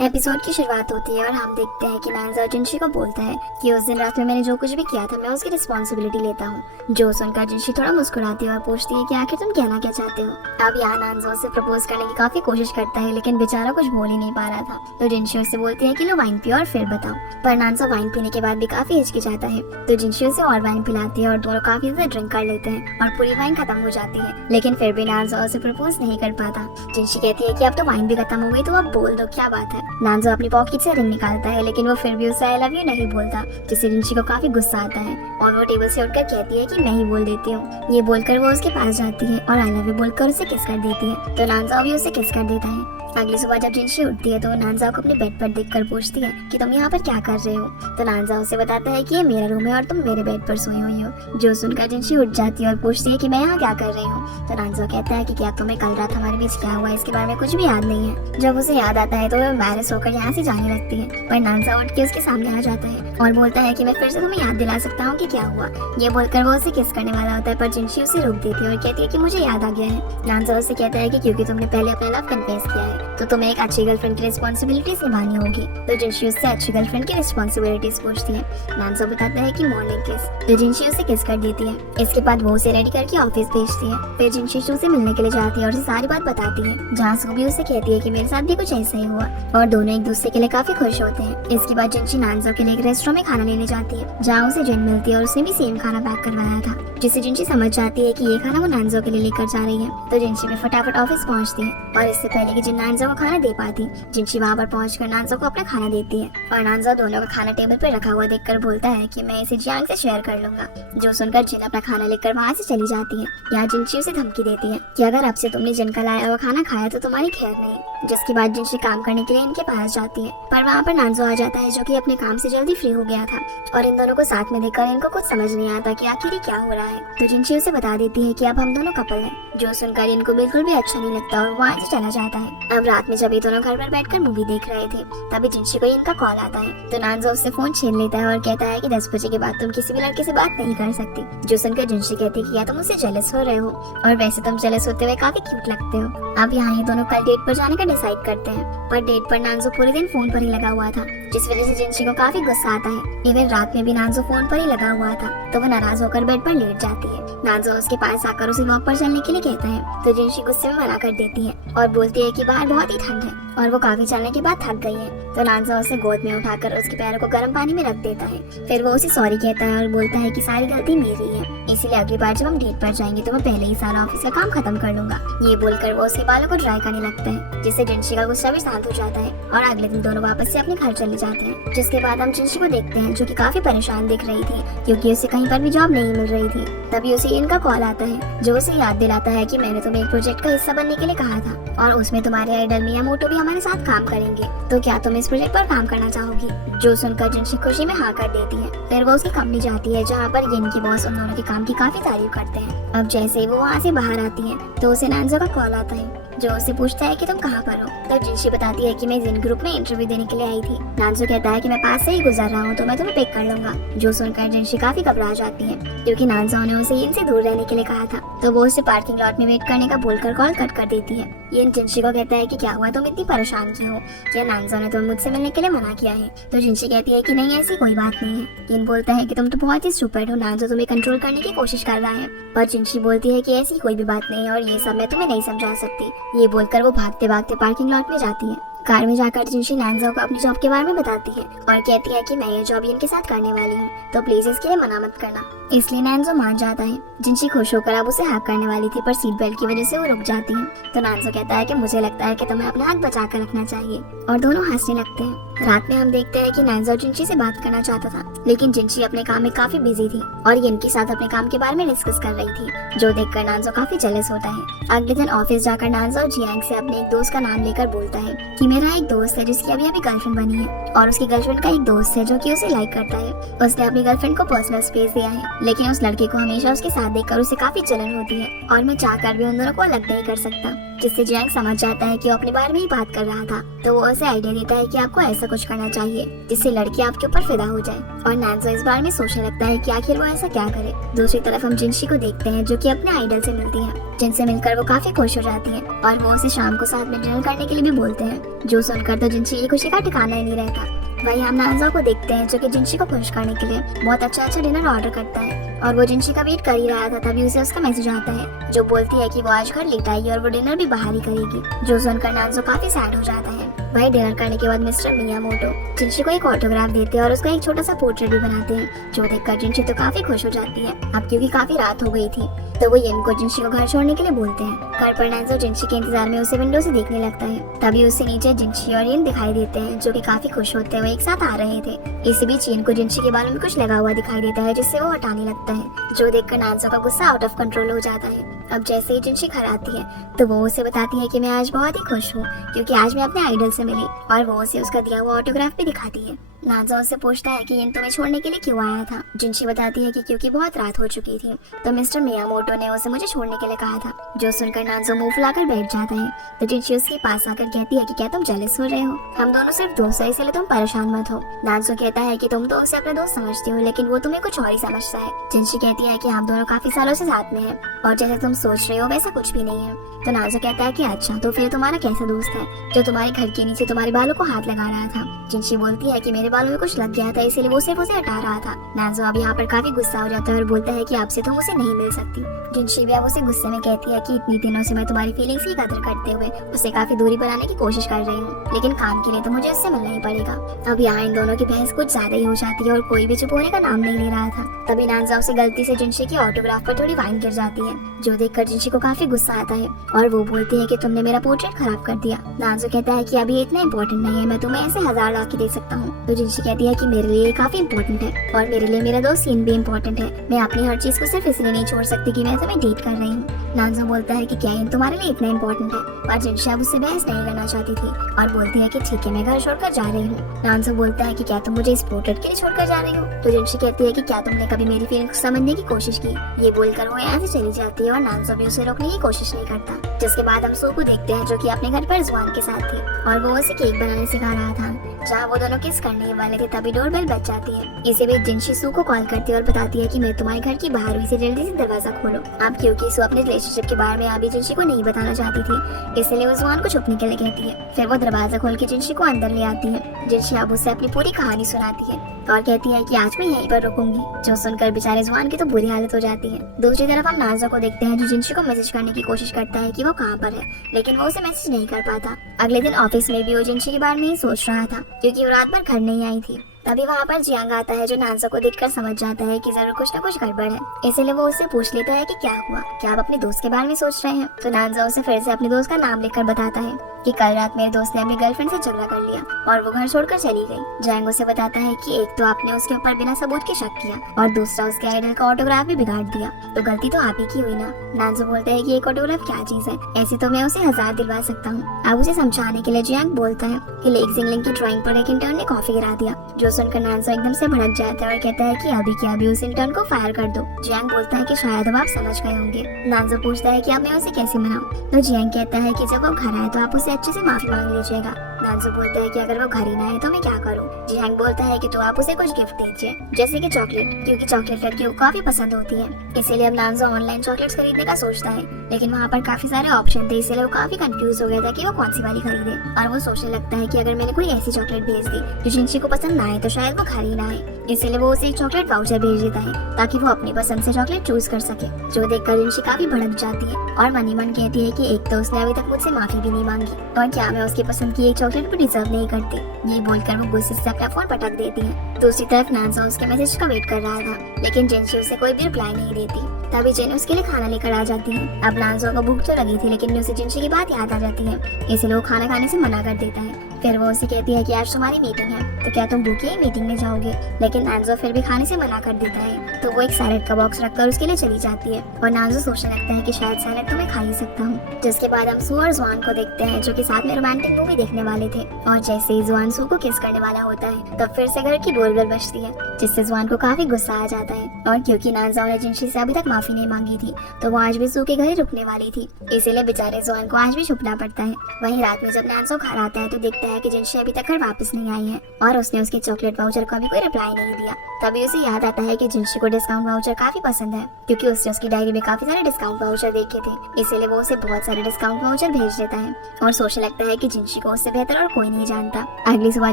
Episode की शुरुआत होती है और हम देखते हैं कि नांजा जिनशी को बोलता है कि उस दिन रात में मैंने जो कुछ भी किया था मैं उसकी रिस्पॉन्सिबिलिटी लेता हूँ। जो सुनकर जिनशी थोड़ा मुस्कुराती है और पूछती है कि आखिर तुम कहना क्या चाहते हो। अब यहाँ नांजा उसे प्रपोज करने की काफी कोशिश करता है लेकिन बेचारा कुछ बोल ही नहीं पा रहा था। तो जिनशी उससे बोलती है कि लो वाइन पियो और फिर बताओ। पर नांजा वाइन पीने के बाद भी काफी हिचकिचाता है तो जिनशी उसे और वाइन पिलाती है और दोनों काफी ज्यादा ड्रिंक कर लेते हैं और पूरी वाइन खत्म हो जाती है। लेकिन फिर भी नांजा उसे प्रपोज नहीं कर पाता। जिनशी कहती है कि अब तो वाइन भी खत्म हो गई तो अब बोल दो क्या बात है। नांजा अपनी पॉकेट से रिंग निकालता है लेकिन वो फिर भी उसे आई लव यू नहीं बोलता, जिससे जिनशी को काफी गुस्सा आता है और वो टेबल से उठकर कहती है कि मैं ही बोल देती हूँ। ये बोलकर वो उसके पास जाती है और आई लव यू बोलकर उसे किस कर देती है तो नांजा भी उसे किस कर देता है। अगली सुबह जब जिनशी उठती है तो नांजा को अपने बेड पर देखकर पूछती है कि तुम यहाँ पर क्या कर रहे हो। तो नांजा उसे बताता है कि ये मेरा रूम है और तुम मेरे बेड पर सोई हुई हो। जो सुनकर जिनशी उठ जाती है और पूछती है कि मैं यहाँ क्या कर रही हूँ। तो नांजा कहता है कि क्या तुम्हें कल रात हमारे बीच क्या हुआ इसके बारे में कुछ भी याद नहीं है। जब उसे याद आता है तो वह एम्बैरेस होकर यहाँ से जाने लगती है पर नांजा उठ के उसके सामने आ जाता है और बोलता है कि मैं फिर से तुम्हें याद दिला सकता हूँ कि क्या हुआ। ये बोलकर वो उसे किस करने वाला होता है पर जिनशी उसे रोक देती है और कहती है कि मुझे याद आ गया है। नांजा उसे कहता है कि क्योंकि तुमने पहले अपना लव कन्फेस किया है तो तुम्हें एक अच्छी गर्लफ्रेंड की रिस्पॉन्सिबिलिटीज निभानी होगी। तो जिनशी उससे अच्छी गर्लफ्रेंड की रिस्पॉन्सिबिलिटीज पूछती है। नांजा बताता है कि मॉर्निंग किस। तो जिनशी उसे किस कर देती है। इसके बाद वो उसे रेडी करके ऑफिस भेजती है। फिर जिनशी सू से मिलने के लिए जाती है और उसे सारी बात बताती है जहाँ सू भी उसे कहती है कि मेरे साथ भी कुछ ऐसा ही हुआ और दोनों एक दूसरे के लिए काफी खुश होते हैं। इसके बाद जिनशी नांजा के लिए एक रेस्टोरेंट में खाना लेने जाती है जहाँ उसे जिन मिलती है और उसने भी सेम खाना पैक करवाया था, जिससे जिनशी समझ जाती है कि ये खाना वो नांजा के लिए लेकर जा रही है। तो जिनशी भी फटाफट ऑफिस पहुँचती है और इससे पहले कि जिन नांजा को खाना दे पाती जिनशी वहाँ पर पहुंचकर नांजा को अपना खाना देती है और नांजा दोनों का खाना टेबल पर रखा हुआ देखकर बोलता है कि मैं इसे जियांग से शेयर कर लूंगा। जो सुनकर जिन अपना खाना लेकर वहाँ से चली जाती है। यहाँ जिनशी उसे धमकी देती है कि अगर अब से तुमने जिन का लाया हुआ खाना खाया तो तुम्हारी खैर नहीं। जिसके बाद जिनशी काम करने के लिए इनके पास जाती है पर वहाँ पर नांजा आ जाता है जो कि अपने काम से जल्दी फ्री हो गया था और इन दोनों को साथ में देखकर इनको कुछ समझ नहीं आता कि आखिर ये क्या हो रहा है। तो जिनशी उसे बता देती है कि अब हम दोनों कपल हैं। जो सुनकर इनको बिल्कुल भी अच्छा नहीं लगता और वहाँ से चला जाता है। अब रात में जब ये दोनों घर पर बैठकर मूवी देख रहे थे तभी जिनशी को इनका कॉल आता है तो नांजा उससे फोन छीन लेता है और कहता है कि 10 बजे के बाद तुम किसी भी लड़के से बात नहीं कर सकती। जो सुनकर जिनशी कहती है कि या तुम मुझसे जेलस हो रहे हो और वैसे तुम जेलस होते हुए काफी क्यूट लगते हो। अब यहाँ ये दोनों कल डेट पर जाने का डिसाइड करते हैं पर डेट पर नांजो पूरे दिन फोन पर ही लगा हुआ था जिस वजह से जिनशी को काफी गुस्सा आता है। इवन रात में भी नांजो फोन पर ही लगा हुआ था तो वो नाराज होकर बेड पर लेट जाती है। नांजो उसके पास आकर उसे वॉक पर चलने के लिए कहता है तो जिनशी गुस्से में मना कर देती है और बोलती है कि बाहर बहुत ही ठंड है और वो काफी चलने के बाद थक गई है। तो नांजा उसे गोद में उठाकर उसके पैरों को गर्म पानी में रख देता है। फिर वो उसे सॉरी कहता है और बोलता है कि सारी गलती मेरी है, इसीलिए अगली बार जब हम डेट पर जाएंगे तो मैं पहले ही सारा ऑफिस का काम खत्म कर लूंगा। ये बोलकर वो उसके बालों को ड्राई करने लगता है जिससे जिनशी का गुस्सा भी शांत हो जाता है और अगले दिन दोनों वापस से अपने घर चले जाते हैं। जिसके बाद हम जिनशी को देखते हैं जो कि काफी परेशान दिख रही थी क्योंकि उसे कहीं पर भी जॉब नहीं मिल रही थी। तभी उसे इनका कॉल आता है जो उसे याद दिलाता है कि मैंने तुम्हें एक प्रोजेक्ट का हिस्सा बनने के लिए कहा था और उसमें तुम्हारे आइडल मियामोटो भी हमारे साथ काम करेंगे, तो क्या तुम इस प्रोजेक्ट पर काम करना चाहोगी। जो सुनकर जिनशी खुशी में हाँ कर देती है। फिर वो उसकी कंपनी जाती है जहाँ पर जिन की बॉस उन दोनों के काम की काफी तारीफ करते हैं। अब जैसे ही वो वहाँ से बाहर आती है तो उसे नांजा का कॉल आता है जो उससे पूछता है कि तुम कहाँ पर हो। तो जिनशी बताती है कि मैं जिन ग्रुप में इंटरव्यू देने के लिए आई थी। नांजो कहता है कि मैं पास से ही गुजर रहा हूँ तो मैं तुम्हें पिक कर लूंगा। जो सुनकर जिनशी काफी घबरा जाती है क्योंकि नांजा ने उसे इनसे दूर रहने के लिए कहा था तो वो उसे पार्किंग लॉट में वेट करने का बोलकर कॉल कट कर देती है। ये जिनशी को कहता है कि क्या हुआ तुम इतनी परेशान क्यों हो, क्या नांजा ने तुम्हें मुझसे मिलने के लिए मना किया है। तो जिनशी कहती है कि नहीं ऐसी कोई बात नहीं है। इन बोलता है कि तुम तो बहुत ही स्टूपिड हो, नांजा तुम्हें कंट्रोल करने की कोशिश कर रहा है। पर जिनशी बोलती है कि ऐसी कोई भी बात नहीं है और ये सब मैं तुम्हें नहीं समझा सकती। ये बोलकर वो भागते भागते पार्किंग लॉट में जाती है। कार में जाकर जिनशी नांजा को अपनी जॉब के बारे में बताती है और कहती है कि मैं ये जॉब इनके साथ करने वाली हूँ तो प्लीज इसके लिए मना मत करना। इसलिए नांजा मान जाता है। जिनशी खुश होकर अब उसे हैक करने वाली थी पर सीट बेल्ट की वजह से वो रुक जाती है। तो नांजा कहता है कि मुझे लगता है कि तुम्हें अपना हाथ बचा कर रखना चाहिए और दोनों हंसने लगते हैं। रात में हम देखते हैं कि नांजा जिनशी से बात करना चाहता था लेकिन जिनशी अपने काम में काफी बिजी थी और ये इनके साथ अपने काम के बारे में डिस्कस कर रही थी जो देखकर नांजा काफी जेलस होता है। अगले दिन ऑफिस जाकर नांजा जियांग से अपने एक दोस्त का नाम लेकर बोलता है कि मेरा एक दोस्त है जिसकी अभी अभी गर्लफ्रेंड बनी है और उसकी गर्लफ्रेंड का एक दोस्त है जो कि उसे लाइक करता है। उसने अपनी गर्लफ्रेंड को पर्सनल स्पेस दिया है लेकिन उस लड़के को हमेशा उसके साथ देखकर उसे काफी जलन होती है और मैं चाहकर भी उन दोनों को अलग नहीं कर सकता। जिससे जियांग समझ जाता है कि वो अपने बारे में ही बात कर रहा था तो वो उसे आइडिया देता है कि आपको ऐसा कुछ करना चाहिए जिससे लड़की आपके ऊपर फिदा हो जाए और नांजा इस बारे में सोचने लगता है कि आखिर वो ऐसा क्या करे। दूसरी तरफ हम जिनशी को देखते हैं जो कि अपने आइडल से मिलती है जिनसे मिलकर वो काफी खुश हो जाती है और वो उसे शाम को साथ में डिनर करने के लिए भी बोलते हैं। जो सुनकर तो जिनशी की खुशी का ठिकाना ही नहीं रहता। वहीं हम नांजा को देखते हैं जो कि जिनशी को खुश करने के लिए बहुत अच्छा डिनर ऑर्डर करता है और वो जिनशी का वेट कर ही रहा था, तभी उसे उसका मैसेज आता है जो बोलती है कि वो आज घर लेट आएगी और वो डिनर भी बाहर ही करेगी। जो सुनकर नांजो काफी सैड हो जाता है। वही डिनर करने के बाद मिस्टर मियामोटो जिनशी को एक ऑटोग्राफ देते हैं और उसका एक छोटा सा पोर्ट्रेट भी बनाते हैं, जो देखकर जिनशी तो काफी खुश हो जाती है। अब क्योंकि काफी रात हो गई थी तो वो येन को जिनशी को घर छोड़ने के लिए बोलते हैं। घर पर नांजो जिनशी के इंतजार में उसे विंडो से देखने लगता है। तभी उससे नीचे जिनशी और येन दिखाई देते हैं जो कि काफी खुश होते हुए एक साथ आ रहे थे। इसी बीच येन को जिनशी के बालों में कुछ लगा हुआ दिखाई देता है जिससे वो हटाने लगता है, जो देखकर नांजो का गुस्सा आउट ऑफ कंट्रोल हो जाता है। अब जैसे ही जिनशी घर आती है तो वो उसे बताती है कि मैं आज बहुत ही खुश हूँ क्योंकि आज मैं अपने आइडल से मिली और वो उसे उसका दिया हुआ ऑटोग्राफ भी दिखाती है। नांजो उससे पूछता है कि येन तुम्हें छोड़ने के लिए क्यों आया था। जिनशी बताती है कि क्योंकि बहुत रात हो चुकी थी तो मिस्टर मियामोटो ने उसे मुझे छोड़ने के लिए कहा था। जो सुनकर नांजो मुंह फुलाकर बैठ जाता है तो जिनशी उसके पास आकर कहती है कि क्या तुम जेलस हो रहे हो, हम दोनों सिर्फ दोस्त हैं इसलिए तुम परेशान मत हो। नांजो कहता है कि तुम तो उसे अपना दोस्त समझती हो लेकिन वो तुम्हें कुछ और ही समझता है। जिनशी कहती है कि हम दोनों काफी सालों से साथ में हैं और जैसे तुम सोच रहे हो वैसा कुछ भी नहीं है। तो नांजो कहता है कि अच्छा तो फिर तुम्हारा कैसा दोस्त है जो तुम्हारे घर के नीचे तुम्हारे बालों को हाथ लगा रहा था। जिनशी बोलती है कि मेरे बालों में कुछ लग गया था इसीलिए वो सिर्फ उसे हटा रहा था। नांजो अब यहाँ पर काफी गुस्सा हो जाता है और बोलता है कि आपसे तुम उसे नहीं मिल सकती। जिनशी भी अब उसे गुस्से में कहती है कि इतनी दिनों से मैं तुम्हारी फीलिंग्स की कदर करते हुए उसे काफी दूरी बनाने की कोशिश कर रही हूँ लेकिन काम के लिए तो मुझे उससे मिलना ही पड़ेगा। अब यहाँ इन दोनों की बहस कुछ ज्यादा ही हो जाती है और कोई भी चुप होने का नाम नहीं ले रहा था। तभी नांजो उसे गलती से जिनशी की ऑटोग्राफ पर थोड़ी वाइन गिर जाती है, जो देखकर जिनशी को काफी गुस्सा आता है और वो बोलती है कि तुमने मेरा पोर्ट्रेट खराब कर दिया। नांजो कहता है कि अभी इतना इम्पोर्टेंट नहीं है, मैं तुम्हें ऐसे 1000 ला के दे सकता हूँ। तो जिनशी कहती है कि मेरे लिए काफी इम्पोर्टेंट है और मेरे लिए मेरा दोस्त सीन भी इम्पोर्टेंट है। मैं अपनी हर चीज को सिर्फ इसलिए नहीं छोड़ सकती कि मैं तुम्हें डेट कर रही हूँ। नांजो बोलता है कि क्या ये तुम्हारे लिए इतना इम्पोर्टेंट है और जिनशी अब उससे बहस नहीं करना चाहती थी और बोलती है कि ठीक है मैं घर छोड़कर जा रही हूँ। नांजो बोलता है कि क्या तुम मुझे इस पोर्ट्रेट के लिए छोड़कर जा रही हो। तो जिनशी कहती है कि क्या तुमने कभी मेरी फीलिंग्स को समझने की कोशिश की। ये बोलकर वो यहाँ से चली जाती है और नांजो भी उसे रोकने की कोशिश नहीं करता। जिसके बाद हम सू को देखते हैं जो कि अपने घर पर जुआन के साथ थी और वो उसे केक बनाने सिखा रहा था। जहाँ वो दोनों किस करने वाले थे तभी डोरबेल बज जाती है। इसी बीच जिनशी सू को कॉल करती है और बताती है कि मैं तुम्हारे घर की बाहर हुई से जल्दी से दरवाजा खोलो। अब क्योंकि सू अपने रिलेशनशिप के बारे में अभी जिनशी को नहीं बताना चाहती थी इसलिए वो जुआन को छुपने के लिए कहती है। फिर वो दरवाजा खोल के जिनशी को अंदर ले आती है। जिनशी अब उसे अपनी पूरी कहानी सुनाती है और कहती है कि आज मैं यहीं पर रुकूंगी, जो सुनकर बेचारे जुआन की तो बुरी हालत हो जाती है। दूसरी तरफ हम नांजो को देखते हैं जो जिनशी को मैसेज करने की कोशिश करता है कि वो कहाँ पर है लेकिन वो उसे मैसेज नहीं कर पाता। अगले दिन ऑफिस में भी वो जिनशी के बारे में ही सोच रहा था क्योंकि वो रात भर घर नहीं आई थी। तभी वहाँ पर जियांग आता है जो नांजो को देखकर समझ जाता है कि जरूर कुछ न कुछ गड़बड़ है, इसलिए वो उससे पूछ लेता है कि क्या हुआ, क्या आप अपने दोस्त के बारे में सोच रहे हैं। तो नांजो उसे फिर से अपने दोस्त का नाम लेकर बताता है कि कल रात मेरे दोस्त ने अपनी गर्लफ्रेंड से झगड़ा कर लिया और वो घर छोड़कर चली गई। जियांग उसे बताता है कि एक तो आपने उसके ऊपर बिना सबूत के शक किया और दूसरा उसके आइडल का ऑटोग्राफ भी बिगाड़ दिया, तो गलती तो आप ही की हुई ना। नांजो बोलता है कि एक ऑटोग्राफ क्या चीज है, ऐसे तो मैं उसे 1000 दिलवा सकता हूँ। अब उसे समझाने के लिए जियांग बोलता है कि लेक जिंगलिंग की ड्राइंग पर एक इंटर्न ने कॉफी गिरा दिया, जो सुनकर नांजो एकदम से भड़क जाता है और कहता है कि अभी क्या अभी उस इंटर्न को फायर कर दो। जियांग बोलता है कि शायद अब आप समझ गए होंगे। नांजो पूछता है कि अब मैं उसे कैसे मनाऊं। तो जियांग कहता है कि जब वो घर आए तो आप उसे अच्छे से माफी मांग लीजिएगा। नांजो बोलता है कि अगर वो घर ही ना आए तो मैं क्या करूं। जियांग बोलता है कि तो आप उसे कुछ गिफ्ट दीजिए जैसे कि चॉकलेट, क्योंकि चॉकलेट लड़कियों को काफी पसंद होती है। इसीलिए अब नांजो ऑनलाइन चॉकलेट्स खरीदने का सोचता है लेकिन वहाँ पर काफी सारे ऑप्शन थे इसलिए वो काफी कंफ्यूज हो गया था कि वो कौन सी वाली खरीदे। और वो सोचने लगता है कि अगर मैंने कोई ऐसी चॉकलेट भेज दी जो जिनशी को पसंद ना आए तो शायद वो घर ही ना आए, इसलिए वो उसे एक चॉकलेट वाउचर भेज देता है ताकि वो अपनी पसंद से चॉकलेट चूज कर सके। जो देखकर जिनशी काफी भड़क जाती है और मन ही मन कहती है कि एक तो उसने अभी तक मुझसे माफी भी नहीं मांगी और क्या मैं उसकी पसंद की एक चॉकलेट भी डिजर्व नहीं करती। ये बोलकर वो गुस्से से अपना फोन पटक देती है। दूसरी तरफ नांजो उसके मैसेज का वेट कर रहा था लेकिन जिनशी उसे कोई भी रिप्लाई नहीं देती। तभी जेन उसके लिए खाना लेकर आ जाती है। अब नांजो को भूख तो लगी थी लेकिन उसे जिनशी की बात याद आ जाती है, इसलिए वो खाना खाने से मना कर देता है। फिर वो उसे कहती है कि आज तुम्हारी मीटिंग है तो क्या तुम भूखी ही मीटिंग में जाओगे, लेकिन नांजो फिर भी खाने से मना कर देता है। तो वो एक सैलेड का बॉक्स रखकर उसके लिए चली जाती है और नांजो सोचने लगता है कि शायद सैलेड तो मैं खा ही सकता हूँ। जिसके बाद हम सू और जुआन को देखते हैं जो कि साथ में रोमांटिक मूवी देखने वाले थे और जैसे ही जुआन सू को किस करने वाला होता है तब फिर से घर की डोरबेल बजती है, जिससे जुआन को काफी गुस्सा आ जाता है। और क्योंकि नांजो ने जिनशी से अभी तक माफी नहीं मांगी थी तो वो आज भी सू के घर ही रुकने वाली थी, इसीलिए बेचारे जुआन को आज भी छुपना पड़ता है। वहीं रात में जब नांजो घर आता है तो देखता है कि जिनशी अभी तक घर वापस नहीं आई है और उसने उसके चॉकलेट वाउचर को अभी कोई रिप्लाई नहीं दिया। तभी उसे याद आता है कि जिनशी को डिस्काउंट वाउचर काफी पसंद है, क्योंकि उसने उसकी डायरी में काफी सारे डिस्काउंट वाउचर देखे थे, इसीलिए वो उसे बहुत सारे डिस्काउंट वाउचर भेज देता है और सोचने लगता है कि जिनशी को उससे बेहतर और कोई नहीं जानता। अगली सुबह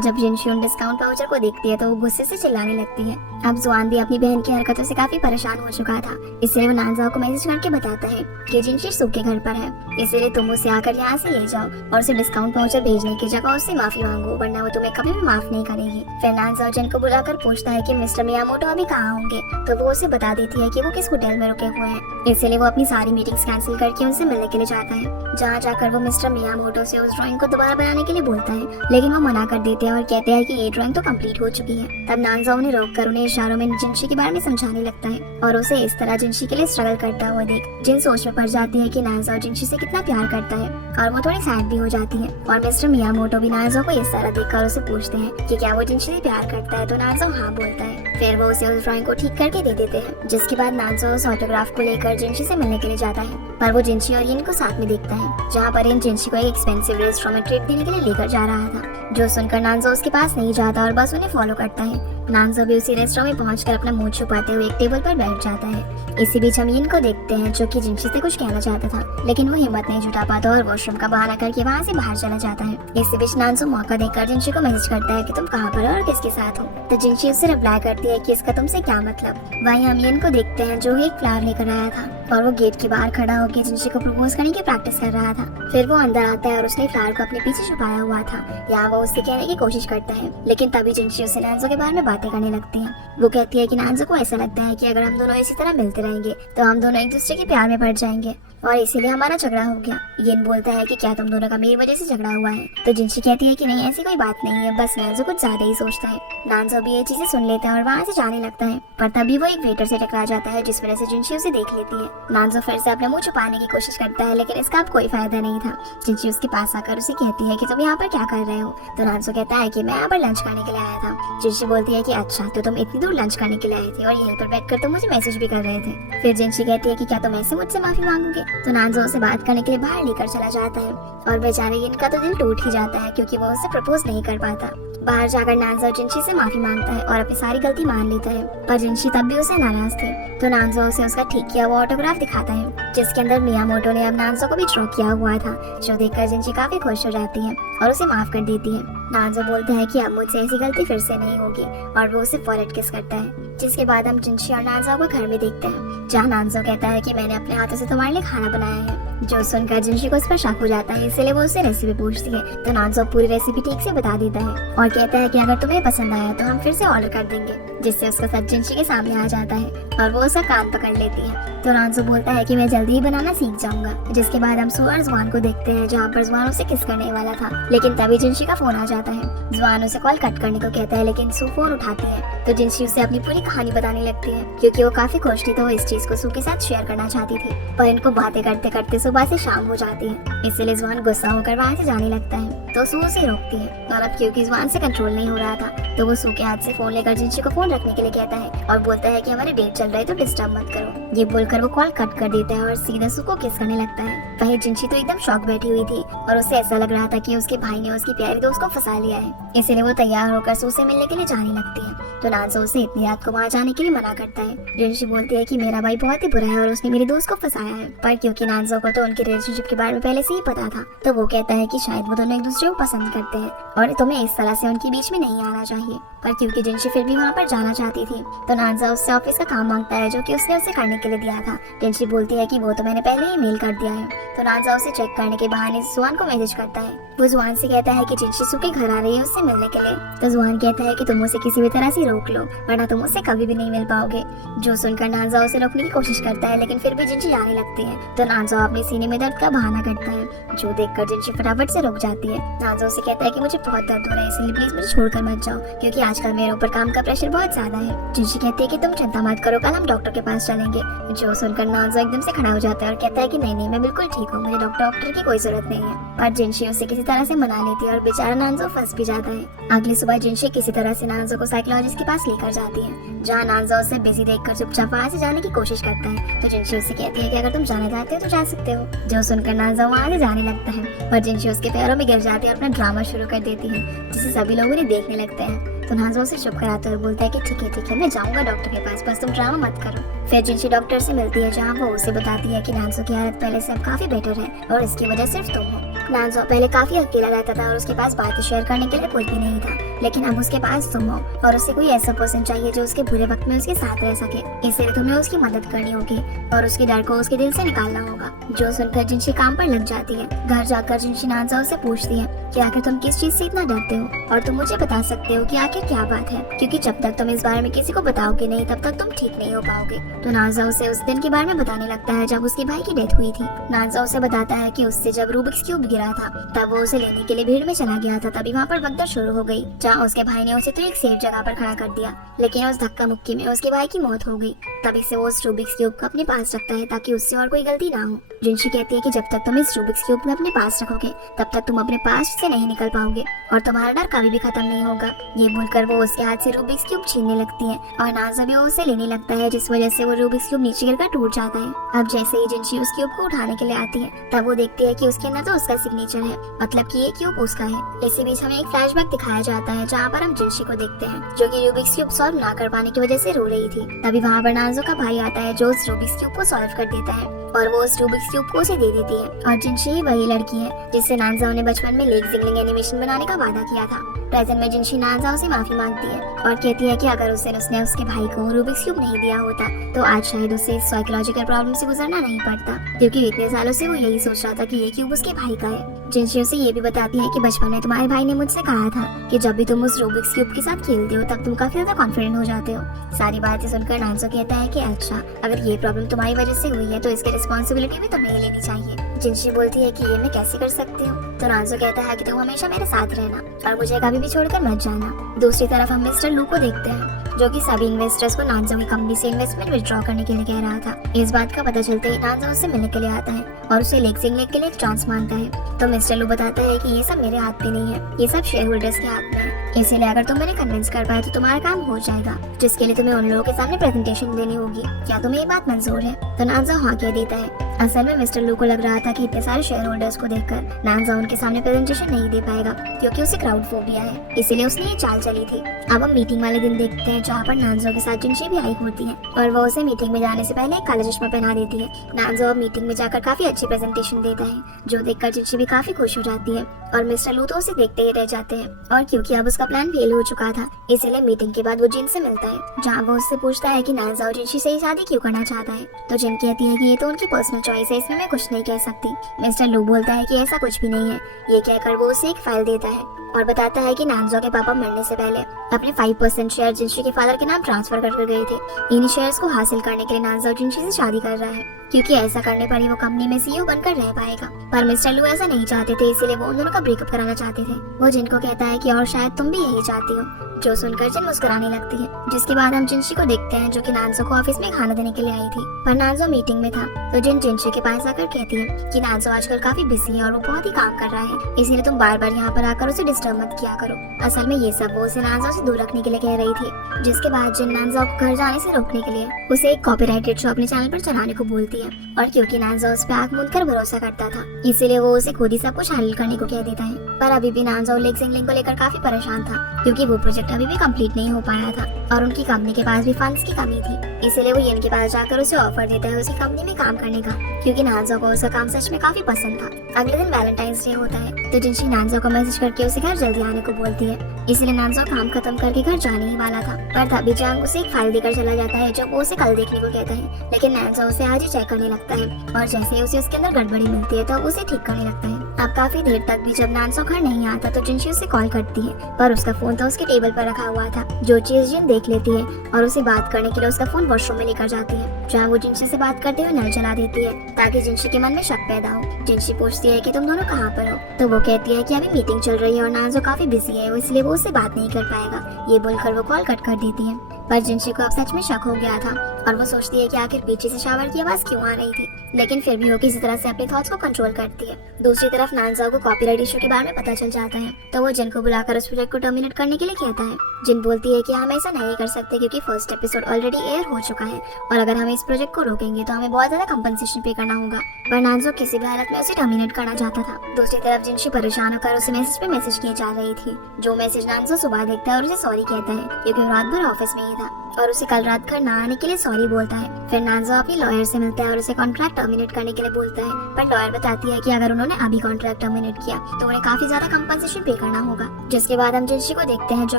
जब जिनशी उन डिस्काउंट वाउचर को देखती है तो वो गुस्से से चिल्लाने लगती है। अब जुआन भी अपनी बहन की हरकतों से काफी परेशान हो चुका था, इसलिए वो नानजाओ को मैसेज करके बताता है कि जिनशी सूख के घर पर है, इसलिए तुम उसे आकर यहाँ से ले जाओ और उसे डिस्काउंट वाउचर भेजने की जगह उससे माफी मांगो, वरना वो तुम्हें कभी भी माफ नहीं करेगी। फिर नानजाओ जिन को बुलाकर पूछता है कि मिस्टर मियामोटो अभी कहाँ होंगे, तो वो उसे बता देती है कि वो किस होटल में रुके हुए हैं, इसलिए वो अपनी सारी मीटिंग्स कैंसिल करके उनसे मिलने के लिए जाता है। जहाँ जाकर वो मिस्टर मियामोटो से उस ड्राइंग को दोबारा बनाने के लिए बोलता है, लेकिन वो मना कर देते हैं और कहते हैं कि ये ड्राइंग तो कंप्लीट हो चुकी है। तब नानजाओ उन्हें रोककर उन्हें इशारों में जिनशी के बारे में समझाने लगता है और उसे इस तरह जिनशी के लिए स्ट्रगल करता हुआ देख जिन सोच में पड़ जाती है कि नानजाओ जिनशी से कितना प्यार करता है और वो थोड़ी सैड भी हो जाती है। और मिस्टर मियामोटो भी नानजाओ को इस तरह देखकर उसे पूछते हैं कि क्या वो जिनशी से प्यार करता है, तो नानजाओ हाँ बोलता है। फिर वो उसे उस ड्राइंग को ठीक करके दे देते हैं, जिसके बाद नानजाओ उस ऑटोग्राफ को लेकर जिनशी से मिलने के लिए जाता है, पर वो जिनशी और यिन को साथ में देखता है, जहाँ पर इन जिनशी को एक एक्सपेंसिव रेस्टोरेंट में ट्रीट देने के लिए लेकर जा रहा था। जो सुनकर नानजाओ उसके पास नहीं जाता और बस उन्हें फॉलो करता है। नानजाओ भी उसी रेस्टोरेंट में पहुंचकर अपना मुंह छुपाते हुए एक टेबल पर बैठ जाता है। इसी बीच हम यिन को देखते हैं, जो कि जिनशी से कुछ कहना चाहता था, लेकिन वो हिम्मत नहीं जुटा पाता और वॉशरूम का बहाना करके वहाँ से बाहर चला जाता है। इसी बीच नानजाओ मौका देकर जिनशी को मैसेज करता है कि तुम कहाँ पर हो और किसके साथ हो, तो जिनशी उससे रिप्लाई करती है कि इसका तुमसे क्या मतलब। वहीं हम यिन को देखते हैं, जो एक फ्लावर लेकर आया था और वो गेट के बाहर खड़ा होकर जिनशी को प्रपोज करने की प्रैक्टिस कर रहा था। फिर वो अंदर आता है और उसने फ्लावर को अपने पीछे छुपाया हुआ था। यहाँ वो उससे कहने की कोशिश करता है, लेकिन तभी जिनशी उससे नानजाओ के बारे में बातें करने लगती है। वो कहती है कि नानजाओ को ऐसा लगता है कि अगर हम दोनों इसी तरह मिलते रहेंगे तो हम दोनों एक दूसरे के प्यार में पड़ जाएंगे और इसीलिए हमारा झगड़ा हो गया। यिन बोलता है कि क्या तुम दोनों का मेरी वजह से झगड़ा हुआ है, तो जिनशी कहती है कि नहीं ऐसी कोई बात नहीं है, बस नानजाओ कुछ ज्यादा ही सोचता है। नानजाओ भी ये चीजें सुन लेता है और वहाँ से जाने लगता है, पर तभी वो एक वेटर से टकरा जाता है, जिस वजह से जिनशी उसे देख लेती है। नानजाओ फिर से अपना मुंह छुपाने की कोशिश करता है, लेकिन इसका अब कोई फायदा नहीं था। जिनशी उसके पास आकर उसे कहती है कि तुम यहाँ पर क्या कर रहे हो, तो नानजाओ कहता है कि मैं यहाँ पर लंच करने के लिए आया था। जिनशी बोलती है कि अच्छा, तो तुम इतनी दूर लंच करने के लिए आए थे और यहीं पर बैठकर तुम मुझे मैसेज भी कर रहे थे। फिर जिनशी कहती है कि क्या तुम ऐसे मुझसे माफी मांगोगे, तो नानजाओ से बात करने के लिए बाहर लेकर चला जाता है और बेचारे इनका तो दिल टूट ही जाता है, क्योंकि वो उससे प्रपोज नहीं कर पाता। बाहर जाकर नानजाओ जिनशी से माफी मांगता है और अपनी सारी गलती मान लेता है, पर जिनशी तब भी उसे नाराज थी। तो नानजाओ उसे उसका ठीक किया हुआ ऑटोग्राफ दिखाता है, जिसके अंदर मियामोटो ने अब नानजाओ को भी ड्रॉ किया हुआ था, जो देखकर जिनशी काफी खुश हो जाती है और उसे माफ कर देती है। नानजाओ बोलता है कि अब मुझसे ऐसी गलती फिर से नहीं होगी और वो उसे फॉरवर्ड किस करता है। जिसके बाद हम जिनशी और नानजाओ को घर में देखते हैं, जहाँ नानजाओ कहता है कि मैंने अपने हाथों से तुम्हारे लिए खाना बनाया है। जो सुनकर जिनशी को इस पर शक हो जाता है, इसलिए वो उससे रेसिपी पूछती है, तो नानजाओ पूरी रेसिपी ठीक से बता देता है और कहता है कि अगर तुम्हें पसंद आया तो हम फिर से ऑर्डर कर देंगे, जिससे उसका सच जिनशी के सामने आ जाता है और वो उसका कान पकड़ लेती है। तो नानजाओ बोलता है कि मैं जल्दी ही बनाना सीख जाऊंगा। जिसके बाद हम सू और जुआन को देखते हैं, जहाँ पर जुआन उसे किस करने वाला था, लेकिन तभी जिनशी का फोन आ जाता है। जुआन उसे कॉल कट करने को कहता है, लेकिन सू फोन उठाती है, तो जिनशी उसे अपनी पूरी कहानी बताने लगती है, क्योंकि वो काफी खुश थी तो वो इस चीज को सू के साथ शेयर करना चाहती थी, पर इनको बातें करते करते सुबह से शाम हो जाती है, इसलिए जुआन गुस्सा होकर वहाँ से जाने लगता है। तो सू उसे रोकती है और अब क्योंकि जुआन से कंट्रोल नहीं हो रहा था, तो वो सू के हाथ से फोन लेकर जिनशी को फोन रखने के लिए कहता है और बोलता है कि हमारे डेट चल रहा है तो डिस्टर्ब मत करो। ये बोलकर वो कॉल कट कर देता है और सीधा सू को किस करने लगता है। वहीं जिनशी तो एकदम शॉक बैठी हुई थी और उसे ऐसा लग रहा था कि उसके भाई ने उसकी प्यारी दोस्त को फंसा लिया है, इसलिए वो तैयार होकर सू से मिलने के लिए जाने लगती है। तो नानजाओ उसे इतनी रात को वहाँ जाने के लिए मना करता है। जिनशी बोलती है कि मेरा भाई बहुत ही बुरा है और उसने मेरी दोस्त को फंसाया है, पर क्योंकि नानजाओ को तो उनके रिलेशनशिप के बारे में पहले से ही पता था, तो वो कहता है कि शायद वो दोनों एक दूसरे को पसंद करते हैं और तुम्हें इस तरह से उनके बीच में नहीं आना चाहिए। पर क्योंकि जिनशी फिर भी वहाँ पर जाना चाहती थी, तो नानजाओ उससे ऑफिस का काम मांगता है, जो कि उसने उसे करने के लिए दिया था। जिनशी बोलती है कि वो तो मैंने पहले ही मेल कर दिया है। तो नानजाओ उसे चेक करने के बहाने जुआन को मैसेज करता है। वो जुआन से कहता है कि जिनशी सू के घर आ रही है उससे मिलने के लिए, तो जुआन कहता है कि तुम उसे किसी भी तरह से रोक लो, वरना तुम उससे कभी भी नहीं मिल पाओगे। जो सुनकर नानजाओ उसे रोकने की कोशिश करता है, लेकिन फिर भी जिनशी जाने लगती है। तो नानजाओ अपने सीने में दर्द का बहाना करता है, जो देखकर जिनशी फटाफट से रुक जाती है। नानजाओ से कहता है कि मुझे बहुत दर्द हो रहा है, इसलिए प्लीज मुझे छोड़कर मत जाओ, क्योंकि आजकल मेरे ऊपर काम का प्रेशर बहुत ज्यादा है। जिनशी कहती है कि तुम चिंता मत करो, कल हम डॉक्टर के पास चलेंगे। जो सुनकर नानजो एकदम से खड़ा हो जाता है और कहता है कि नहीं मैं बिल्कुल ठीक हूँ, मुझे डॉक्टर की कोई जरूरत नहीं है। पर जिनशी उसे किसी तरह से मना लेती है और बेचारा नानजो फंस भी जाता है। अगली सुबह जिनशी किसी तरह से नानजो को साइकोलॉजिस्ट के पास लेकर जाती है, जहाँ नानजो उसे बिजी देखकर चुपचाप वहाँ से जाने की कोशिश करता है। तो जिनशी उससे कहती है कि अगर तुम जाना चाहते हो तो जा सकते हो। जो सुनकर नानजो वहाँ से जाने लगता है, पर जिनशी उसके पैरों में गिर जाती है और अपना ड्रामा शुरू कर देती है, जिसे सभी लोग उन्हें देखने लगते हैं। तो नानजो उसे चुप कराता है और बोलता है कि ठीक है मैं जाऊंगा डॉक्टर के पास, बस तुम ड्रामा मत करो। फिर जिनशी डॉक्टर से मिलती है, जहाँ वो उसे बताती है कि नानजो की हालत पहले से अब काफी बेटर है और इसकी वजह सिर्फ तुम हो। नानजो पहले काफी अकेला रहता था और उसके पास बातें शेयर करने के लिए कोई भी नहीं था, लेकिन अब उसके पास तुम हो और उसे कोई ऐसा पर्सन चाहिए जो उसके बुरे वक्त में उसके साथ रह सके। इसलिए तुम्हें उसकी मदद करनी होगी और उसके डर को उसके दिल से निकालना होगा। जो सुनकर जिनशी काम पर लग जाती है। घर जाकर जिनशी नानजो से पूछती है कि आखिर तुम किस चीज से इतना डरते हो और तुम मुझे बता सकते हो कि आखिर क्या बात है, क्योंकि जब तक तुम इस बारे में किसी को बताओगे नहीं तब तक तुम ठीक नहीं हो पाओगे। तो नानजो उसे उस दिन के बारे में बताने लगता है जब उसके भाई की डेथ हुई थी। नानजो उसे बताता है कि उससे जब रूबिक्स क्यूब गिरा था तब वो उसे लेने के लिए भीड़ में चला गया था, तभी वहाँ पर भगदड़ शुरू हो गई, जहाँ उसके भाई ने उसे तो एक सेफ जगह पर खड़ा कर दिया, लेकिन उस धक्का मुक्की में उसके भाई की मौत हो गई। तभी से वो उस रूबिक्स क्यूब को अपने पास रखता है ताकि उससे और कोई गलती ना हो। जिनशी कहती है कि जब तक तुम इस रूबिक्स क्यूब को अपने पास रखोगे तब तक तुम अपने पास्ट से नहीं निकल पाओगे और तुम्हारा डर कभी भी खत्म नहीं होगा। ये बोलकर वो उसके हाथ से रूबिक्स क्यूब छीनने लगती है और नानजो भी उसे लेने लगता है, जिस वजह से वो रूबिक्स क्यूब नीचे गिरकर टूट जाता है। अब जैसे ही जिनशी उस क्यूब को उठाने के लिए आती है तब वो देखती है कि उसके अंदर तो उसका सिग्नेचर है, मतलब कि ये क्यूब उसका है। इसी बीच हमें एक फ्लैशबैक दिखाया जाता है जहाँ पर हम जिनशी को देखते हैं जो कि रूबिक्स क्यूब सॉल्व ना कर पाने की वजह से रो रही थी। तभी वहाँ पर नानजो का भाई आता है जो उस रूबिक्स क्यूब को सॉल्व कर देता है और वो उस रूबिक्स क्यूब को उसे दे देती है। और जिनशी ही वही लड़की है जिससे नानजो ने बचपन में लेग जिंगलिंग एनिमेशन बनाने का वादा किया था। प्रेजेंट में जिनशी नानजो से माफी मांगती है और कहती है कि अगर उसने उसके भाई को रूबिक्स क्यूब नहीं दिया होता तो आज शायद उसे साइकोलॉजिकल प्रॉब्लम से गुजरना नहीं पड़ता, क्योंकि इतने सालों से वो यही सोच रहा था कि ये क्यूब उसके भाई का है। जिनशी उसे ये भी बताती है कि बचपन में तुम्हारे भाई ने मुझसे कहा था कि जब भी तुम उस रूबिक्स क्यूब के साथ खेलते हो तब तुम काफी ज्यादा कॉन्फिडेंट हो जाते हो। सारी बातें सुनकर नानजो कहता है कि अच्छा, अगर ये प्रॉब्लम तुम्हारी वजह से हुई है तो इसकी रिस्पॉन्सिबिलिटी भी तुम्हें लेनी चाहिए। जिनशी बोलती है कि ये मैं कैसे कर सकती हूँ। तो नानजो कहता है कि तुम हमेशा मेरे साथ रहना और मुझे कभी भी छोड़कर मत जाना। दूसरी तरफ हम मिस्टर लू को देखते हैं जो कि सभी इन्वेस्टर्स को नानजो की कंपनी से इन्वेस्टमेंट विड्रॉ करने के लिए कह रहा था। इस बात का पता चलते ही नानजो उससे मिलने के लिए आता है और उसे लेग जिंगलिंग के लिए एक चांस मांगता है। तो मिस्टर लू बताता है कि ये सब मेरे हाथ में नहीं है, ये सब शेयर होल्डर्स के हाथ में है, इसीलिए अगर तुम मेरे कन्विंस कर पाए तो तुम्हारा काम हो जाएगा, जिसके लिए तुम्हें उन लोगों के सामने प्रेजेंटेशन देनी होगी। क्या तुम्हें ये बात मंजूर है? तो नानजो हाँ कह देता है। असल में मिस्टर लू को लग रहा था कि इतने सारे शेयर होल्डर्स को देखकर नानजो उनके सामने प्रेजेंटेशन नहीं दे पाएगा, क्योंकि उसे क्राउड फोबिया है, इसीलिए उसने ये चाल चली थी। अब हम मीटिंग वाले दिन देखते हैं जहाँ पर नानजो के साथ जिनशी भी आई होती है और वो उसे मीटिंग में जाने से पहले एक काला चश्मा पहना देती है। नानजो अब मीटिंग में जाकर काफी अच्छी प्रेजेंटेशन देता है, जो देखकर जिनशी भी काफी खुश हो जाती है और मिस्टर लू तो उसे देखते ही रह जाते हैं। और क्योंकि अब उसका प्लान फेल हो चुका था, इसीलिए मीटिंग के बाद वो जिन से मिलता है, जहाँ वो उससे पूछता है कि नानजो जिनशी से ही शादी क्यों करना चाहता है। तो जिन कहती है कि ये तो उनकी पर्सनल चॉइस है, इसमें मैं कुछ नहीं कह सकती। मिस्टर लू बोलता है कि ऐसा कुछ भी नहीं है। ये कहकर वो उसे एक फाइल देता है और बताता है कि नानजो के पापा मरने से पहले अपने 5% शेयर जिनशी के फादर के नाम ट्रांसफर कर गए थे। इन शेयर्स को हासिल करने के लिए नानजो जिनशी से शादी कर रहा है, क्योंकि ऐसा करने पर ही वो कंपनी में सीईओ बनकर रह पाएगा। पर मिस्टर लू ऐसा नहीं चाहते थे, इसीलिए वो उन दोनों का ब्रेकअप कराना चाहते थे। वो जिनको कहता है कि और शायद तुम भी यही चाहती हो, जो सुनकर जिन मुस्कुराने लगती है। जिसके बाद हम जिनशी को देखते हैं जो कि नानजो को ऑफिस में खाना देने के लिए आई थी, पर नानजो मीटिंग में था। तो जिन जिनशी के पास आकर कहती है कि नानजो आजकल काफी बिजी है और वो बहुत ही काम कर रहा है, इसीलिए तुम बार बार यहाँ पर आकर उसे डिस्टर्ब मत किया करो। असल में ये सब वो उसे नानजो से दूर रखने के लिए कह रही थी। जिसके बाद जिन नानजो को घर जाने से रोकने के लिए उसे एक कॉपीराइटेड शो अपने चैनल पर चलाने को बोलती है, और क्योंकि नानजो उस पर आंख मूंद कर भरोसा करता था, इसीलिए वो उसे खुद ही सब कुछ हैंडल करने को कह देता है। पर अभी भी नानजो लेग जिंगलिंग को लेकर काफी परेशान था, क्योंकि वो प्रोजेक्ट अभी भी कंप्लीट नहीं हो पाया था और उनकी कंपनी के पास भी फंड्स की कमी थी। इसीलिए वो येन के पास जाकर उसे ऑफर देता है उसी कंपनी में काम करने का, क्योंकि नानजो को उसका काम सच में काफी पसंद था। अगले दिन वैलेंटाइंस डे होता है, तो जिनशी नानजो को मैसेज करके उसे घर जल्दी आने को बोलती है। इसलिए नानजो काम खत्म करके घर जाने ही वाला था, पर तभी जांग उसे एक फाइल देकर चला जाता है जो वो उसे कल देखने को कहता है, लेकिन नानजो उसे आज ही चेक करने लगता है और जैसे ही उसे उसके अंदर गड़बड़ी मिलती है तो उसे ठीक करने लगता है। अब काफी देर तक भी जब नानजो घर नहीं आता तो जिनशी उसे कॉल करती है, पर उसका फोन तो उसके टेबल पर रखा हुआ था, जो चीज जिन देख लेती है और उसे बात करने के लिए उसका फोन वॉशरूम में लेकर जाती है, जहाँ वो जिनशी से बात करते हुए नल चला देती है ताकि जिनशी के मन में शक पैदा हो। जिनशी पूछती है कि तुम दोनों कहाँ पर हो, तो वो कहती है कि अभी मीटिंग चल रही है और नानजो काफी बिजी है, इसलिए वो उससे बात नहीं कर पाएगा। ये बोलकर वो कॉल कट कर देती है। पर जिनशी को अब सच में शक हो गया था और वो सोचती है कि आखिर पीछे से शावर की आवाज क्यों आ रही थी, लेकिन फिर भी वो किसी तरह से अपने थॉट्स को कंट्रोल करती है। दूसरी तरफ नानजाओ को कॉपीराइट इशू के बारे में पता चल जाता है, तो वो जिन को बुलाकर उस प्रोजेक्ट को टर्मिनेट करने के लिए कहता है। जिन बोलती है कि हम ऐसा नहीं कर सकते क्योंकि फर्स्ट एपिसोड ऑलरेडी एयर हो चुका है और अगर हम इस प्रोजेक्ट को रोकेंगे तो हमें बहुत ज्यादा कंपनसेशन पे करना होगा। पर नानजाओ किसी भी हालत में उसे टर्मिनेट करना चाहता था। दूसरी तरफ जिनशी परेशान होकर उसे मैसेज पे मैसेज किए जा रही थी, जो मैसेज नानजाओ सुबह देखता है और उसे सॉरी कहता है क्योंकि वो रात भर ऑफिस में ही था और उसे कल रात घर ना आने के लिए सॉरी बोलता है। फिर नानजाओ अपनी लॉयर से मिलता है और उसे कॉन्ट्रैक्ट टर्मिनेट करने के लिए बोलता है, पर लॉयर बताती है कि अगर उन्होंने अभी कॉन्ट्रैक्ट टर्मिनेट किया तो उन्हें काफी ज्यादा कंपनसेशन पे करना होगा। जिसके बाद हम जिनशी को देखते हैं जो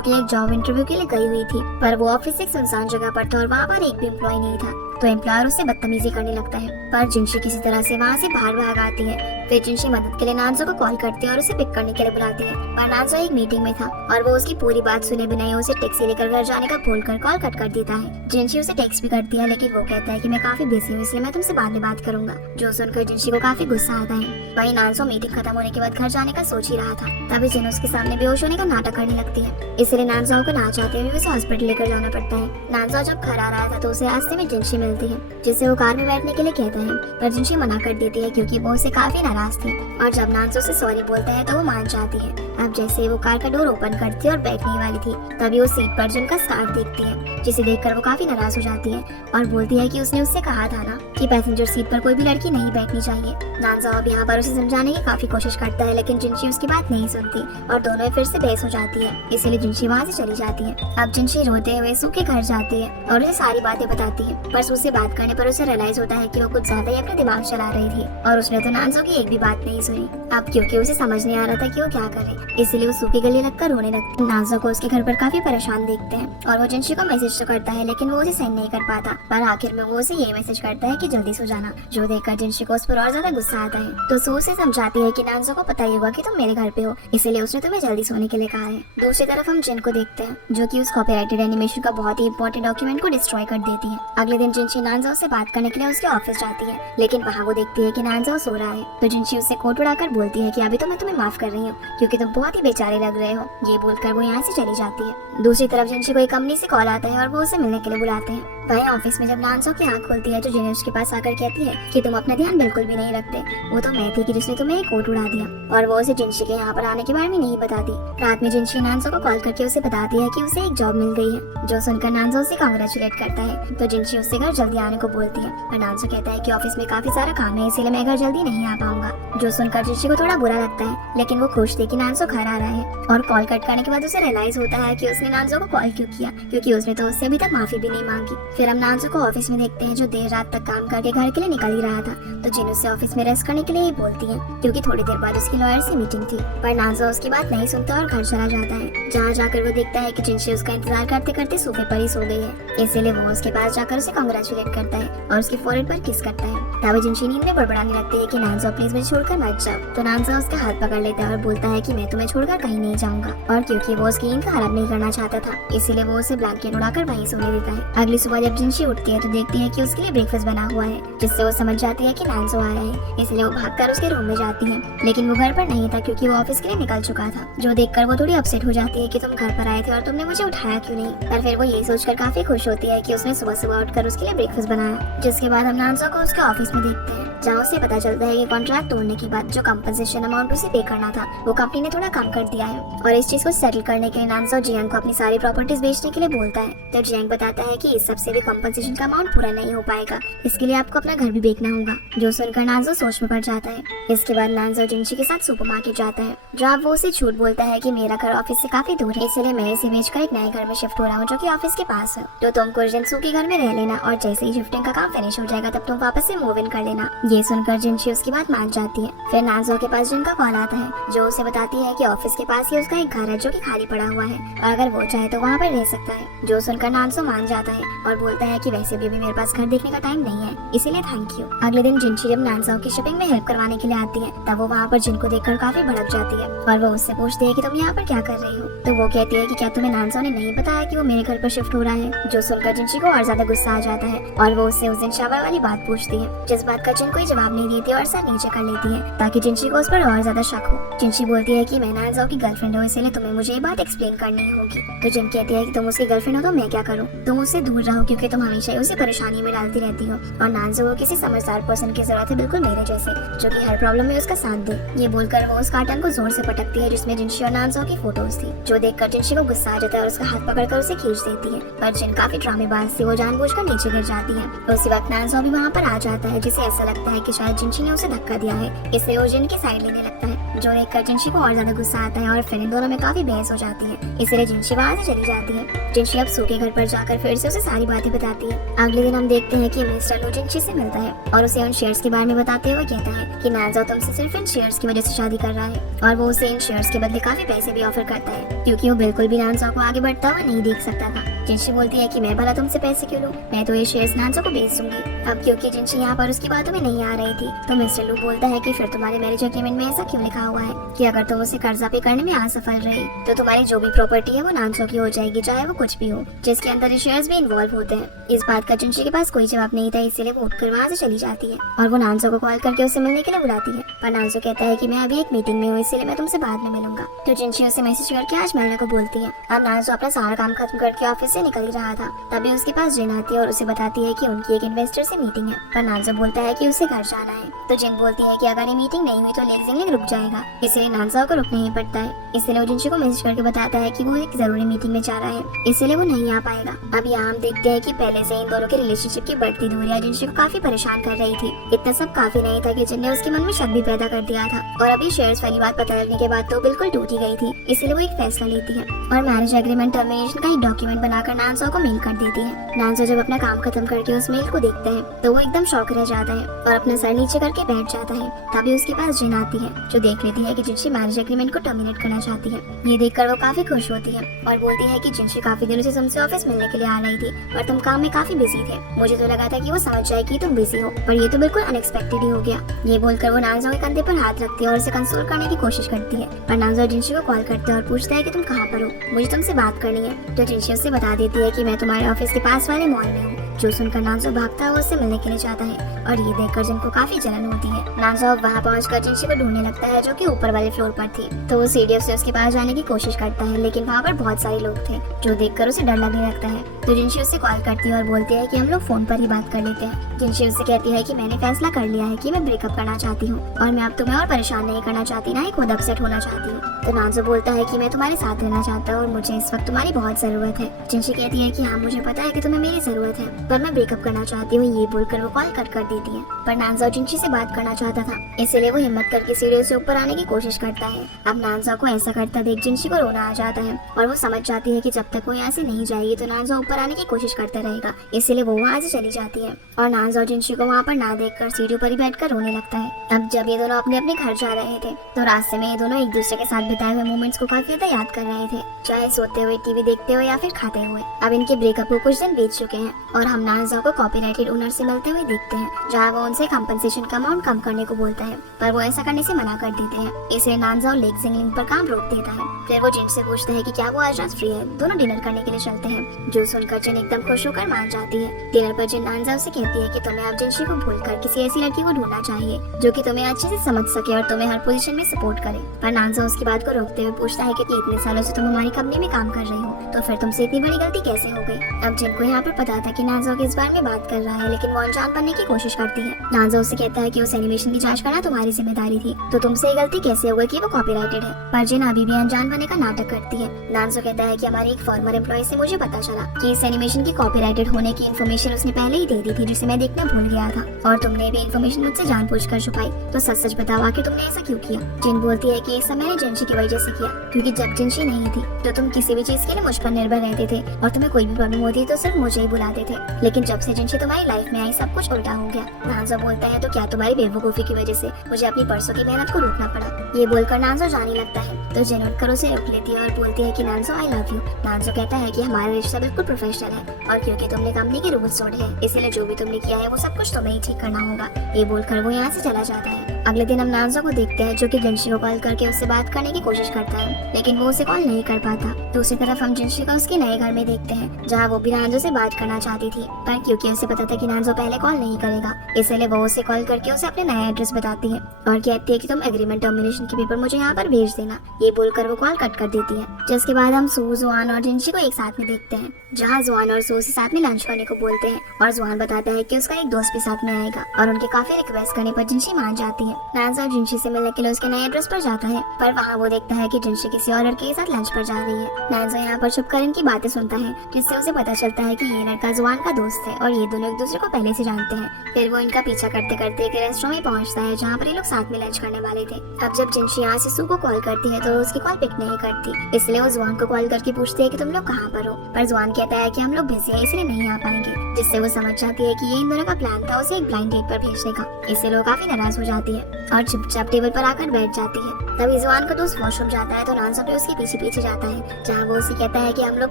कि एक जॉब इंटरव्यू के लिए गई हुई थी, पर वो ऑफिस से एक सुनसान जगह पर था और वहाँ पर एक भी एम्प्लॉय नहीं था, तो एम्प्लॉयर उससे बदतमीजी करने लगता है। पर जिनशी किसी तरह से वहाँ से बाहर भाग आती है। फिर जिनशी मदद के लिए नानजाओ को कॉल करती है और उसे पिक करने के लिए बुलाती है, पर नानजाओ एक मीटिंग में था और वो उसकी पूरी बात सुने बिना ही उसे टैक्सी लेकर घर जाने का बोलकर कॉल कट कर देता है। जिनशी उसे टेक्स्ट भी करती है, लेकिन वो कहता है कि मैं काफी बिजी हूँ इसलिए मैं तुमसे बाद में बात करूंगा, जो सुनकर जिनशी को काफी गुस्सा आता है। वही नानजाओ मीटिंग खत्म होने के बाद घर जाने का सोच ही रहा था, तभी जिन उसके सामने बेहोश होने का नाटक करने लगती है। इसलिए नानजाओ को ना चाहते हुए उसे हॉस्पिटल लेकर जाना पड़ता है। नानजाओ जब घर आ रहा था तो उसे रास्ते में जिनशी मिलती है, जिससे वो कार में बैठने के लिए कहता है, पर जिनशी मना कर देती है क्योंकि वो उससे काफी नाराज थी। और जब नानजाओ से सॉरी बोलता है तो वो मान जाती है। अब जैसे वो कार का डोर ओपन करती है और बैठने वाली थी, तभी वो सीट पर जिन का स्कार्फ देखती है, जिसे देखकर वो काफी नाराज हो जाती है और बोलती है कि उसने उससे कहा था ना कि पैसेंजर सीट पर कोई भी लड़की नहीं बैठनी चाहिए। नानजाओ अब यहाँ पर उसे समझाने की काफी कोशिश करता है, लेकिन जिनशी उसकी बात नहीं सुनती और दोनों फिर से बहस हो जाती है। इसीलिए जिनशी वहाँ से चली जाती है। अब जिनशी रोते हुए सू के घर जाती है और उसे सारी बातें बताती है, पर सू से बात करने पर उसे रियलाइज होता है कि वो कुछ ज्यादा ही अपने दिमाग चला रही थी और उसने तो नानजाओ की एक भी बात नहीं सुनी। अब क्योंकि उसे समझ नहीं आ रहा था कि वो क्या करे, इसीलिए वो सू के गले लगकर रोने लगती। नानजाओ को उसके घर पर काफी परेशान देखते हैं और वो जिनशी को मैसेज तो करता है, लेकिन वो उसे सेंड नहीं कर पाता। पर आखिर में वो उसे ये मैसेज करता है कि जल्दी सो जाना, जो देखकर जिनशी को उस पर और ज्यादा गुस्सा आता है। तो सू उसे समझाती है कि नानजाओ को पता ही होगा कि तुम मेरे घर पे हो, इसीलिए उसने तुम्हें जल्दी सोने के लिए कहा है। दूसरी तरफ हम जिन को देखते हैं, जो कि उस कॉपीराइटेड एनिमेशन का बहुत ही इंपॉर्टेंट डॉक्यूमेंट को डिस्ट्रॉय कर देती है। अगले दिन जिनशी नानजाओ से बात करने के लिए उसके ऑफिस जाती है, लेकिन वहाँ वो देखती है कि नानजाओ सो रहा है। तो जिनशी उससे कोट उड़ाकर बोलती है कि अभी तो मैं तुम्हें माफ कर रही हूँ क्योंकि तुम बहुत ही बेचारे लग रहे हो। ये बोलकर वो यहाँ से चली जाती है। दूसरी तरफ जिनशी को एक कंपनी से कॉल आता है और वो उसे मिलने के लिए बुलाते हैं। वहीं ऑफिस में जब नानजाओ की आंख खुलती है तो जिन उसके पास आकर कहती है कि तुम अपना ध्यान बिल्कुल भी नहीं रखते, वो तो मैं थी कि जिसने तुम्हें एक कोट उड़ा दिया, और वो उसे जिनशी के यहाँ पर आने के बारे में नहीं बताती। रात में जिनशी नानजाओ को कॉल करके उसे बताती है कि उसे एक जॉब मिल गई है, जो सुनकर नानजाओ उसे कांग्रेचुलेट करता है। तो जिनशी उससे घर जल्दी आने को बोलती है, पर नानजाओ कहता है कि ऑफिस में काफी सारा काम है इसीलिए मैं घर जल्दी नहीं आ पाऊंगा, जो सुनकर जिनशी को थोड़ा बुरा लगता है, लेकिन वो खुश थी कि नानजाओ घर आ रहा है। और कॉल कट करने के बाद उसे रियलाइज होता है कि उसने नानजाओ को कॉल क्यों किया, क्योंकि उसने तो उससे अभी तक माफी भी नहीं मांगी। फिर हम नानजाओ को ऑफिस में देखते हैं, जो देर रात तक काम करके घर के लिए निकल ही रहा था। तो जिन उससे ऑफिस में रेस्ट करने के लिए ही बोलती है, क्योंकि थोड़ी देर बाद उसकी लॉयर से मीटिंग थी। पर नानजाओ उसकी बात नहीं सुनता और घर चला जाता है, जहाँ जाकर वो देखता है कि जिनशी उसका इंतजार करते करते सोफे पर ही सो गई है। इसीलिए वो उसके पास जाकर उसे कांग्रेचुलेट करता है और उसके फोरहेड पर किस करता है। तब जिनशी नींद में बड़बड़ाने लगती है कि नानजाओ प्लीज मुझे छोड़कर मत जाओ। तो नानजाओ उसका हाथ पकड़ लेता है और बोलता है कि मैं तुम्हें छोड़कर कहीं नहीं जाऊंगा, और क्योंकि वो उसकी नींद खराब नहीं करना चाहता था, इसीलिए वो उसे ब्लैंकेट उड़ाकर वहीं सोने देता है। अगली सुबह जब जिनशी उठती है तो देखती है कि उसके लिए ब्रेकफास्ट बना हुआ है, जिससे वो समझ जाती है कि नानजाओ आया है। इसलिए वो भागकर उसके रूम में जाती है, लेकिन वो घर पर नहीं था क्योंकि वो ऑफिस के लिए निकल चुका था, जो देखकर वो थोड़ी अपसेट हो जाती है कि तुम घर पर आए थे और तुमने मुझे उठाया क्यों नहीं। पर फिर वो ये सोचकर काफी खुश होती है कि उसने सुबह सुबह उठकर उसके लिए ब्रेकफास्ट बनाया। जिसके बाद हम नानजाओ को उसके ऑफिस में देखते हैं, जहाँ उसे पता चलता है कि कॉन्ट्रैक्ट तोड़ने के बाद जो कंपनसेशन अमाउंट उसे पे करना था वो कंपनी ने थोड़ा कम कर दिया है, और इस चीज को सेटल करने के लिए नानजाओ जियांग को अपनी सारी प्रॉपर्टीज बेचने के लिए बोलता है। तो जियांग बताता है कि इस सबसे भी कंपनसेशन का अमाउंट पूरा नहीं हो पाएगा, इसके लिए आपको अपना घर भी बेचना होगा, जो सुनकर नानजाओ सोच में पड़ जाता है। इसके बाद नानजाओ जिनशी के साथ सुपरमार्केट जाता है, जहाँ वो उसे झूठ बोलता है कि मेरा घर ऑफिस से काफी दूर है, इसलिए मैं इसे बेचकर एक नए घर में शिफ्ट हो रहा हूँ जो कि ऑफिस के पास है। तो तुम कुछ दिन सू के घर में रह लेना और जैसे ही शिफ्टिंग का काम फिनिश हो जाएगा तब तुम वापस से मूव इन कर लेना। ये सुनकर जिनशी उसकी बात मान जाती है। फिर नानजाओ के पास जिन का कॉल आता है, जो उसे बताती है कि ऑफिस के पास ही उसका एक घर है जो कि खाली पड़ा हुआ है और अगर वो चाहे तो वहाँ पर रह सकता है। जो सुनकर नानजाओ मान जाता है और बोलता है कि वैसे भी अभी मेरे पास घर देखने का टाइम नहीं है, इसीलिए थैंक यू। अगले दिन जिनशी जब नानजाओ की शिपिंग में हेल्प करवाने के लिए आती है, तब वो वहाँ पर जिन को देखकर काफी भड़क जाती है और वो उससे पूछती है कि तुम यहाँ पर क्या कर रही हो। तो वो कहती है कि क्या तुम्हें नानजाओ ने नहीं बताया कि वो मेरे घर पर शिफ्ट हो रहा है। जो सुनकर जिनशी को और ज्यादा गुस्सा आ जाता है और वो उससे उस दिन शावर वाली बात पूछती है, जिस बात का जिन कोई जवाब नहीं देती और सर नीचे कर लेती है ताकि जिनशी को उस पर और ज्यादा शक हो। जिनशी बोलती है कि मैं नानजाओ की गर्लफ्रेंड हूँ, इसलिए तुम्हें मुझे ये बात एक्सप्लेन करनी होगी। तो जिन कहती है कि तुम उसकी गर्लफ्रेंड हो तो मैं क्या करूँ, तुम उससे दूर रहो क्योंकि तुम हमेशा ही उसे परेशानी में डालती रहती हो और नानजाओ को किसी समझदार पर्सन की जरूरत है, बिल्कुल मेरे जैसे, जो कि हर प्रॉब्लम में उसका साथ दे। ये बोलकर वो उस कार्टन को जोर से पटकती है जिसमें जिनशी और नानजाओ की फोटोज थी, जो देखकर जिनशी को गुस्सा आ जाता है और उसका हाथ पकड़कर उसे खींच देती है। पर जिन काफी ड्रामेबाज थी, वो जानबूझकर नीचे गिर जाती है। उसी वक्त नानजाओ भी वहाँ पर आ जाता है, जिसे ऐसा लगता है कि शायद जिनशी ने उसे धक्का दिया है, इसलिए वो जिन की साइड लेने लगता है, जो देखकर जिनशी को और ज्यादा गुस्सा आता है और फिर इन दोनों में काफी बहस हो जाती है। इसलिए जिनशी वहाँ से चली जाती है। जिनशी अब सू के घर पर जाकर फिर से उसे सारी बातें बताती है। अगले दिन हम देखते हैं कि मिस्टर लू जिनशी से मिलता है और उसे उन शेयर्स के बारे में बताते हुए कहता है कि नानजाओ तुमसे सिर्फ इन शेयर्स की वजह से शादी कर रहा है और वो उसे इन शेयर्स के बदले काफी पैसे भी ऑफर करता है क्योंकि वो बिल्कुल भी नानजाओ को आगे बढ़ता हुआ नहीं देख सकता था। जिनशी बोलती है कि मैं भला तुमसे पैसे क्यों लूं, मैं तो ये शेयर्स नानजाओ को बेच दूंगी। अब क्योंकि जिनशी यहाँ पर उसकी बातों में नहीं आ रही थी तो मिस्टर लू बोलता है कि फिर तुम्हारे मैरिज एग्रीमेंट में ऐसा क्यों लिखा हुआ है कि अगर तुम उसे कर्जा पे करने में असफल रही तो तुम्हारी जो भी प्रॉपर्टी है वो नानजाओ की हो जाएगी, चाहे वो कुछ भी हो, जिसके अंदर ये शेयर्स भी इन्वॉल्व होते हैं। इस बात का जिनशी के पास कोई जवाब नहीं था, इसीलिए वो उठकर वहाँ से चली जाती है और वो नानजाओ को कॉल करके उसे मिलने के लिए बुलाती है। पर नानजाओ कहता है कि मैं अभी एक मीटिंग में हूँ, इसलिए मैं तुमसे बाद में मिलूंगा। तो जिनशी उसे मैसेज करके आज मिलने को बोलती है। अब नानजाओ अपना सारा काम खत्म करके ऑफिस से निकल रहा था, तभी उसके पास जिन आती है और उसे बताती है कि उनकी एक इन्वेस्टर से मीटिंग है। पर नानजाओ बोलता है कि उसे घर जाना है। तो जिन बोलती है कि अगर ये मीटिंग नहीं हुई तो लेक्सिंग रुक जाएगा, इसलिए नानजाओ को रुकना ही पड़ता है। इसलिए वो जिनशी को मैसेज करके बताता है कि वो एक जरूरी मीटिंग में जा रहा है, इसलिए वो नहीं आ पाएगा। अब यहाँ हम देखते हैं कि पहले से इन दोनों के रिलेशनशिप की बढ़ती दूरियां जिनशी को काफी परेशान कर रही थी। इतना सब काफी नहीं था कि जिन ने उसके मन में शक भी पैदा कर दिया था और अभी शेयर्स वाली बात पता लगने के बाद तो बिल्कुल टूट ही गई थी। इसलिए वो एक फैसला लेती है और मैरिज एग्रीमेंट टर्मिनेशन का एक डॉक्यूमेंट बनाकर नानजाओ को मेल कर देती है। नानजाओ जब अपना काम खत्म करके उस मेल को देखता है तो वो एकदम शॉक रह जाता है और अपना सर नीचे करके बैठ जाता है। तभी उसके पास जिन आती है, जो देख लेती है कि जिनशी मैरिज एग्रीमेंट को टर्मिनेट करना चाहती है। ये देखकर वो काफी खुश होती है और बोलती है कि जिनशी काफी दिनों से तुमसे ऑफिस मिलने के लिए आ रही थी और तुम काम में काफी बिजी थे। मुझे तो लगा था कि वो समझ जाएगी तुम बिजी हो, पर ये तो बिल्कुल अनएक्सपेक्टेड ही हो गया। ये बोलकर वो नानजाओ के कंधे पर हाथ रखती है और उसे कंसोल करने की कोशिश करती है। पर नानजाओ जिनशी को कॉल करता है और पूछता है कि तुम कहाँ पर हो, मुझे तुमसे बात करनी है। तो जिनशी उससे बता देती है कि मैं तुम्हारे ऑफिस के पास वाले मॉल में हूँ। जो सुनकर नानजाओ भागता हुआ उससे मिलने के लिए जाता है और ये देखकर जिनको काफी जलन होती है। नानजाओ वहाँ पहुंचकर जिनशी को ढूंढने लगता है, जो कि ऊपर वाले फ्लोर पर थी। तो वो सीढ़ियों से उसके पास जाने की कोशिश करता है, लेकिन वहाँ पर बहुत सारे लोग थे, जो देखकर उसे डर लगने लगता है। तो जिनशी उससे कॉल करती है और बोलती है कि हम लोग फोन पर ही बात कर लेते हैं। जिनशी उससे कहती है कि मैंने फैसला कर लिया है कि मैं ब्रेकअप करना चाहती हूँ और मैं अब तुम्हें और परेशान नहीं करना चाहती, ना ही खुद अपसेट होना चाहती हूँ। तो नानजाओ बोलता है कि मैं तुम्हारे साथ रहना चाहता हूँ और मुझे इस वक्त तुम्हारी बहुत जरूरत है। जिनशी कहती है कि हाँ मुझे पता है कि तुम्हें मेरी जरूरत है, पर मैं ब्रेकअप करना चाहती हूँ। ये बोलकर वो कॉल कट कर देती है। पर नानजाओ जिनशी से बात करना चाहता था, इसलिए वो हिम्मत करके सीढ़ियों से ऊपर आने की कोशिश करता है। अब नानजाओ को ऐसा करता देख जिनशी को रोना आ जाता है और वो समझ जाती है कि जब तक वो यहाँ से नहीं जाएगी तो नानजाओ ऊपर आने की कोशिश करता रहेगा, इसलिए वो वहाँ से चली जाती है और नानजाओ जिनशी को वहाँ पर ना देखकर सीढ़ियों पर ही बैठकर रोने लगता है। अब जब ये दोनों अपने अपने घर जा रहे थे तो रास्ते में ये दोनों एक दूसरे के साथ बिताए हुए मोमेंट्स को काफी ज्यादा याद कर रहे थे, चाहे सोते हुए, टीवी देखते हुए या फिर खाते हुए। अब इनके ब्रेकअप को कुछ दिन बीत चुके हैं और हम नानजाओ को कॉपीराइटेड ओनर से मिलते हुए देखते हैं, जहाँ वो उनसे कंपनसेशन का अमाउंट कम करने को बोलता है, पर वो ऐसा करने से मना कर देते हैं। इसलिए नानजाओ लेक्सिंग पर काम रोक देता है। फिर वो जिन से पूछते हैं कि क्या वो आज रात फ्री है, दोनों डिनर करने के लिए चलते हैं। जो सुनकर जिन एकदम खुश होकर मान जाती है। डिनर पर जिन नानजाओ से कहती है कि तुम्हें अब जिनशी को भूलकर किसी ऐसी लड़की को ढूंढना चाहिए जो कि तुम्हें अच्छे से समझ सके और तुम्हें हर पोजीशन में सपोर्ट करे। पर नानजाओ उसकी बात को रोकते हुए पूछता है कि इतने सालों से तुम हमारी कंपनी में काम कर रही हो, तो फिर तुमसे इतनी बड़ी गलती कैसे हो गई। अब जिनको यहाँ पर पता था कि नानजाओ किस बारे में बात कर रहा है, लेकिन वो अनजान बनने की कोशिश करती है। नानजाओ से कहता है कि उस एनिमेशन की जांच करना तुम्हारी जिम्मेदारी थी, तो तुमसे ये गलती कैसे हो गई कि वो कॉपीराइटेड है। पर जिन अभी भी अनजान बनने का नाटक करती है। नानजाओ कहता है कि हमारे एक फॉर्मर एम्प्लॉय से मुझे पता चला कि इस एनिमेशन की कॉपीराइटेड होने की इन्फॉर्मेशन उसने पहले ही दे दी थी, जिसे मैं देखना भूल गया था, और तुमने भी इन्फॉर्मेशन मुझसे जानबूझकर छुपाई। तो सच सच बताओ आखिर तुमने ऐसा क्यों किया। जिन बोलती है कि ये सब मैंने जिनशी की वजह से किया, क्योंकि जब जिनशी नहीं थी तो तुम किसी भी चीज के लिए मुझ पर निर्भर रहते थे और तुम्हें कोई भी प्रॉब्लम होती तो सिर्फ मुझे ही बुलाते थे, लेकिन जब से जिनशी तुम्हारी लाइफ में आई सब कुछ उल्टा हो गया। नानजाओ बोलता है तो क्या तुम्हारी बेवकूफी की वजह से मुझे अपनी परसों की मेहनत को रोकना पड़ा। ये बोलकर नानजाओ जाने लगता है तो जिन उठकर उसे रोक लेती है और बोलती है कि नानजाओ आई लव यू। नानजाओ कहता है कि हमारा रिश्ता बिल्कुल प्रोफेशनल है और क्योंकि तुमने कंपनी के रूल्स तोड़े हैं, इसलिए जो भी तुमने किया है वो सब कुछ तुम्हें ही ठीक करना होगा। ये बोलकर वो यहाँ से चला जाता है। अगले दिन हम नांजो को देखते हैं जो कि जिनशी को कॉल करके उससे बात करने की कोशिश करता है, लेकिन वो उसे कॉल नहीं कर पाता। दूसरी तरफ हम जिनशी को उसके नए घर में देखते हैं जहाँ वो भी नांजो से बात करना चाहती थी, पर क्योंकि उसे पता था कि नांजो पहले कॉल नहीं करेगा, इसलिए वो उसे कॉल करके उसे अपने नया एड्रेस बताती है और कहती है कि तुम एग्रीमेंट टर्मिनेशन के पेपर मुझे यहाँ पर भेज देना। ये बोलकर वो कॉल कट कर देती है। जिसके बाद हम सू, जुआन और जिनशी को एक साथ में देखते हैं जहाँ जुआन और सू से साथ में लंच करने को बोलते हैं और जुआन बताता है कि उसका एक दोस्त भी साथ में आएगा और उनके काफी रिक्वेस्ट करने पर जिनशी मान जाती है। नांजो जिनशी से मिलने के लिए उसके नए एड्रेस पर जाता है, पर वहाँ वो देखता है कि जिनशी किसी और लड़के के साथ लंच पर जा रही है। नांजो यहाँ पर छुपकर इनकी बातें सुनता है, जिससे उसे पता चलता है कि ये लड़का जुआन का दोस्त है और ये दोनों एक दूसरे को पहले से जानते हैं। फिर वो इनका पीछा करते करते एक रेस्टोरेंट में पहुँचता है जहाँ पर ये लोग साथ में लंच करने वाले थे। अब जब जिनशी यहाँ से सू को कॉल करती है तो वो उसकी कॉल पिक नहीं करती, इसलिए वो जुआन को कॉल करके पूछती है कि तुम लोग कहाँ पर हो, पर जुआन कहता है कि हम लोग बिजी हैं इसलिए नहीं आ पाएंगे, जिससे वो समझ जाती है कि ये इन दोनों का प्लान था उसे एक ब्लाइंड डेट पर भेजने का। इससे लोग काफी नाराज हो जाती है और चुपचाप टेबल पर आकर बैठ जाती है। तभी जुआन का दोस्त वॉशरूम जाता है तो नांजो भी उसके पीछे पीछे जाता है, जहाँ वो उसे कहता है कि हम लोग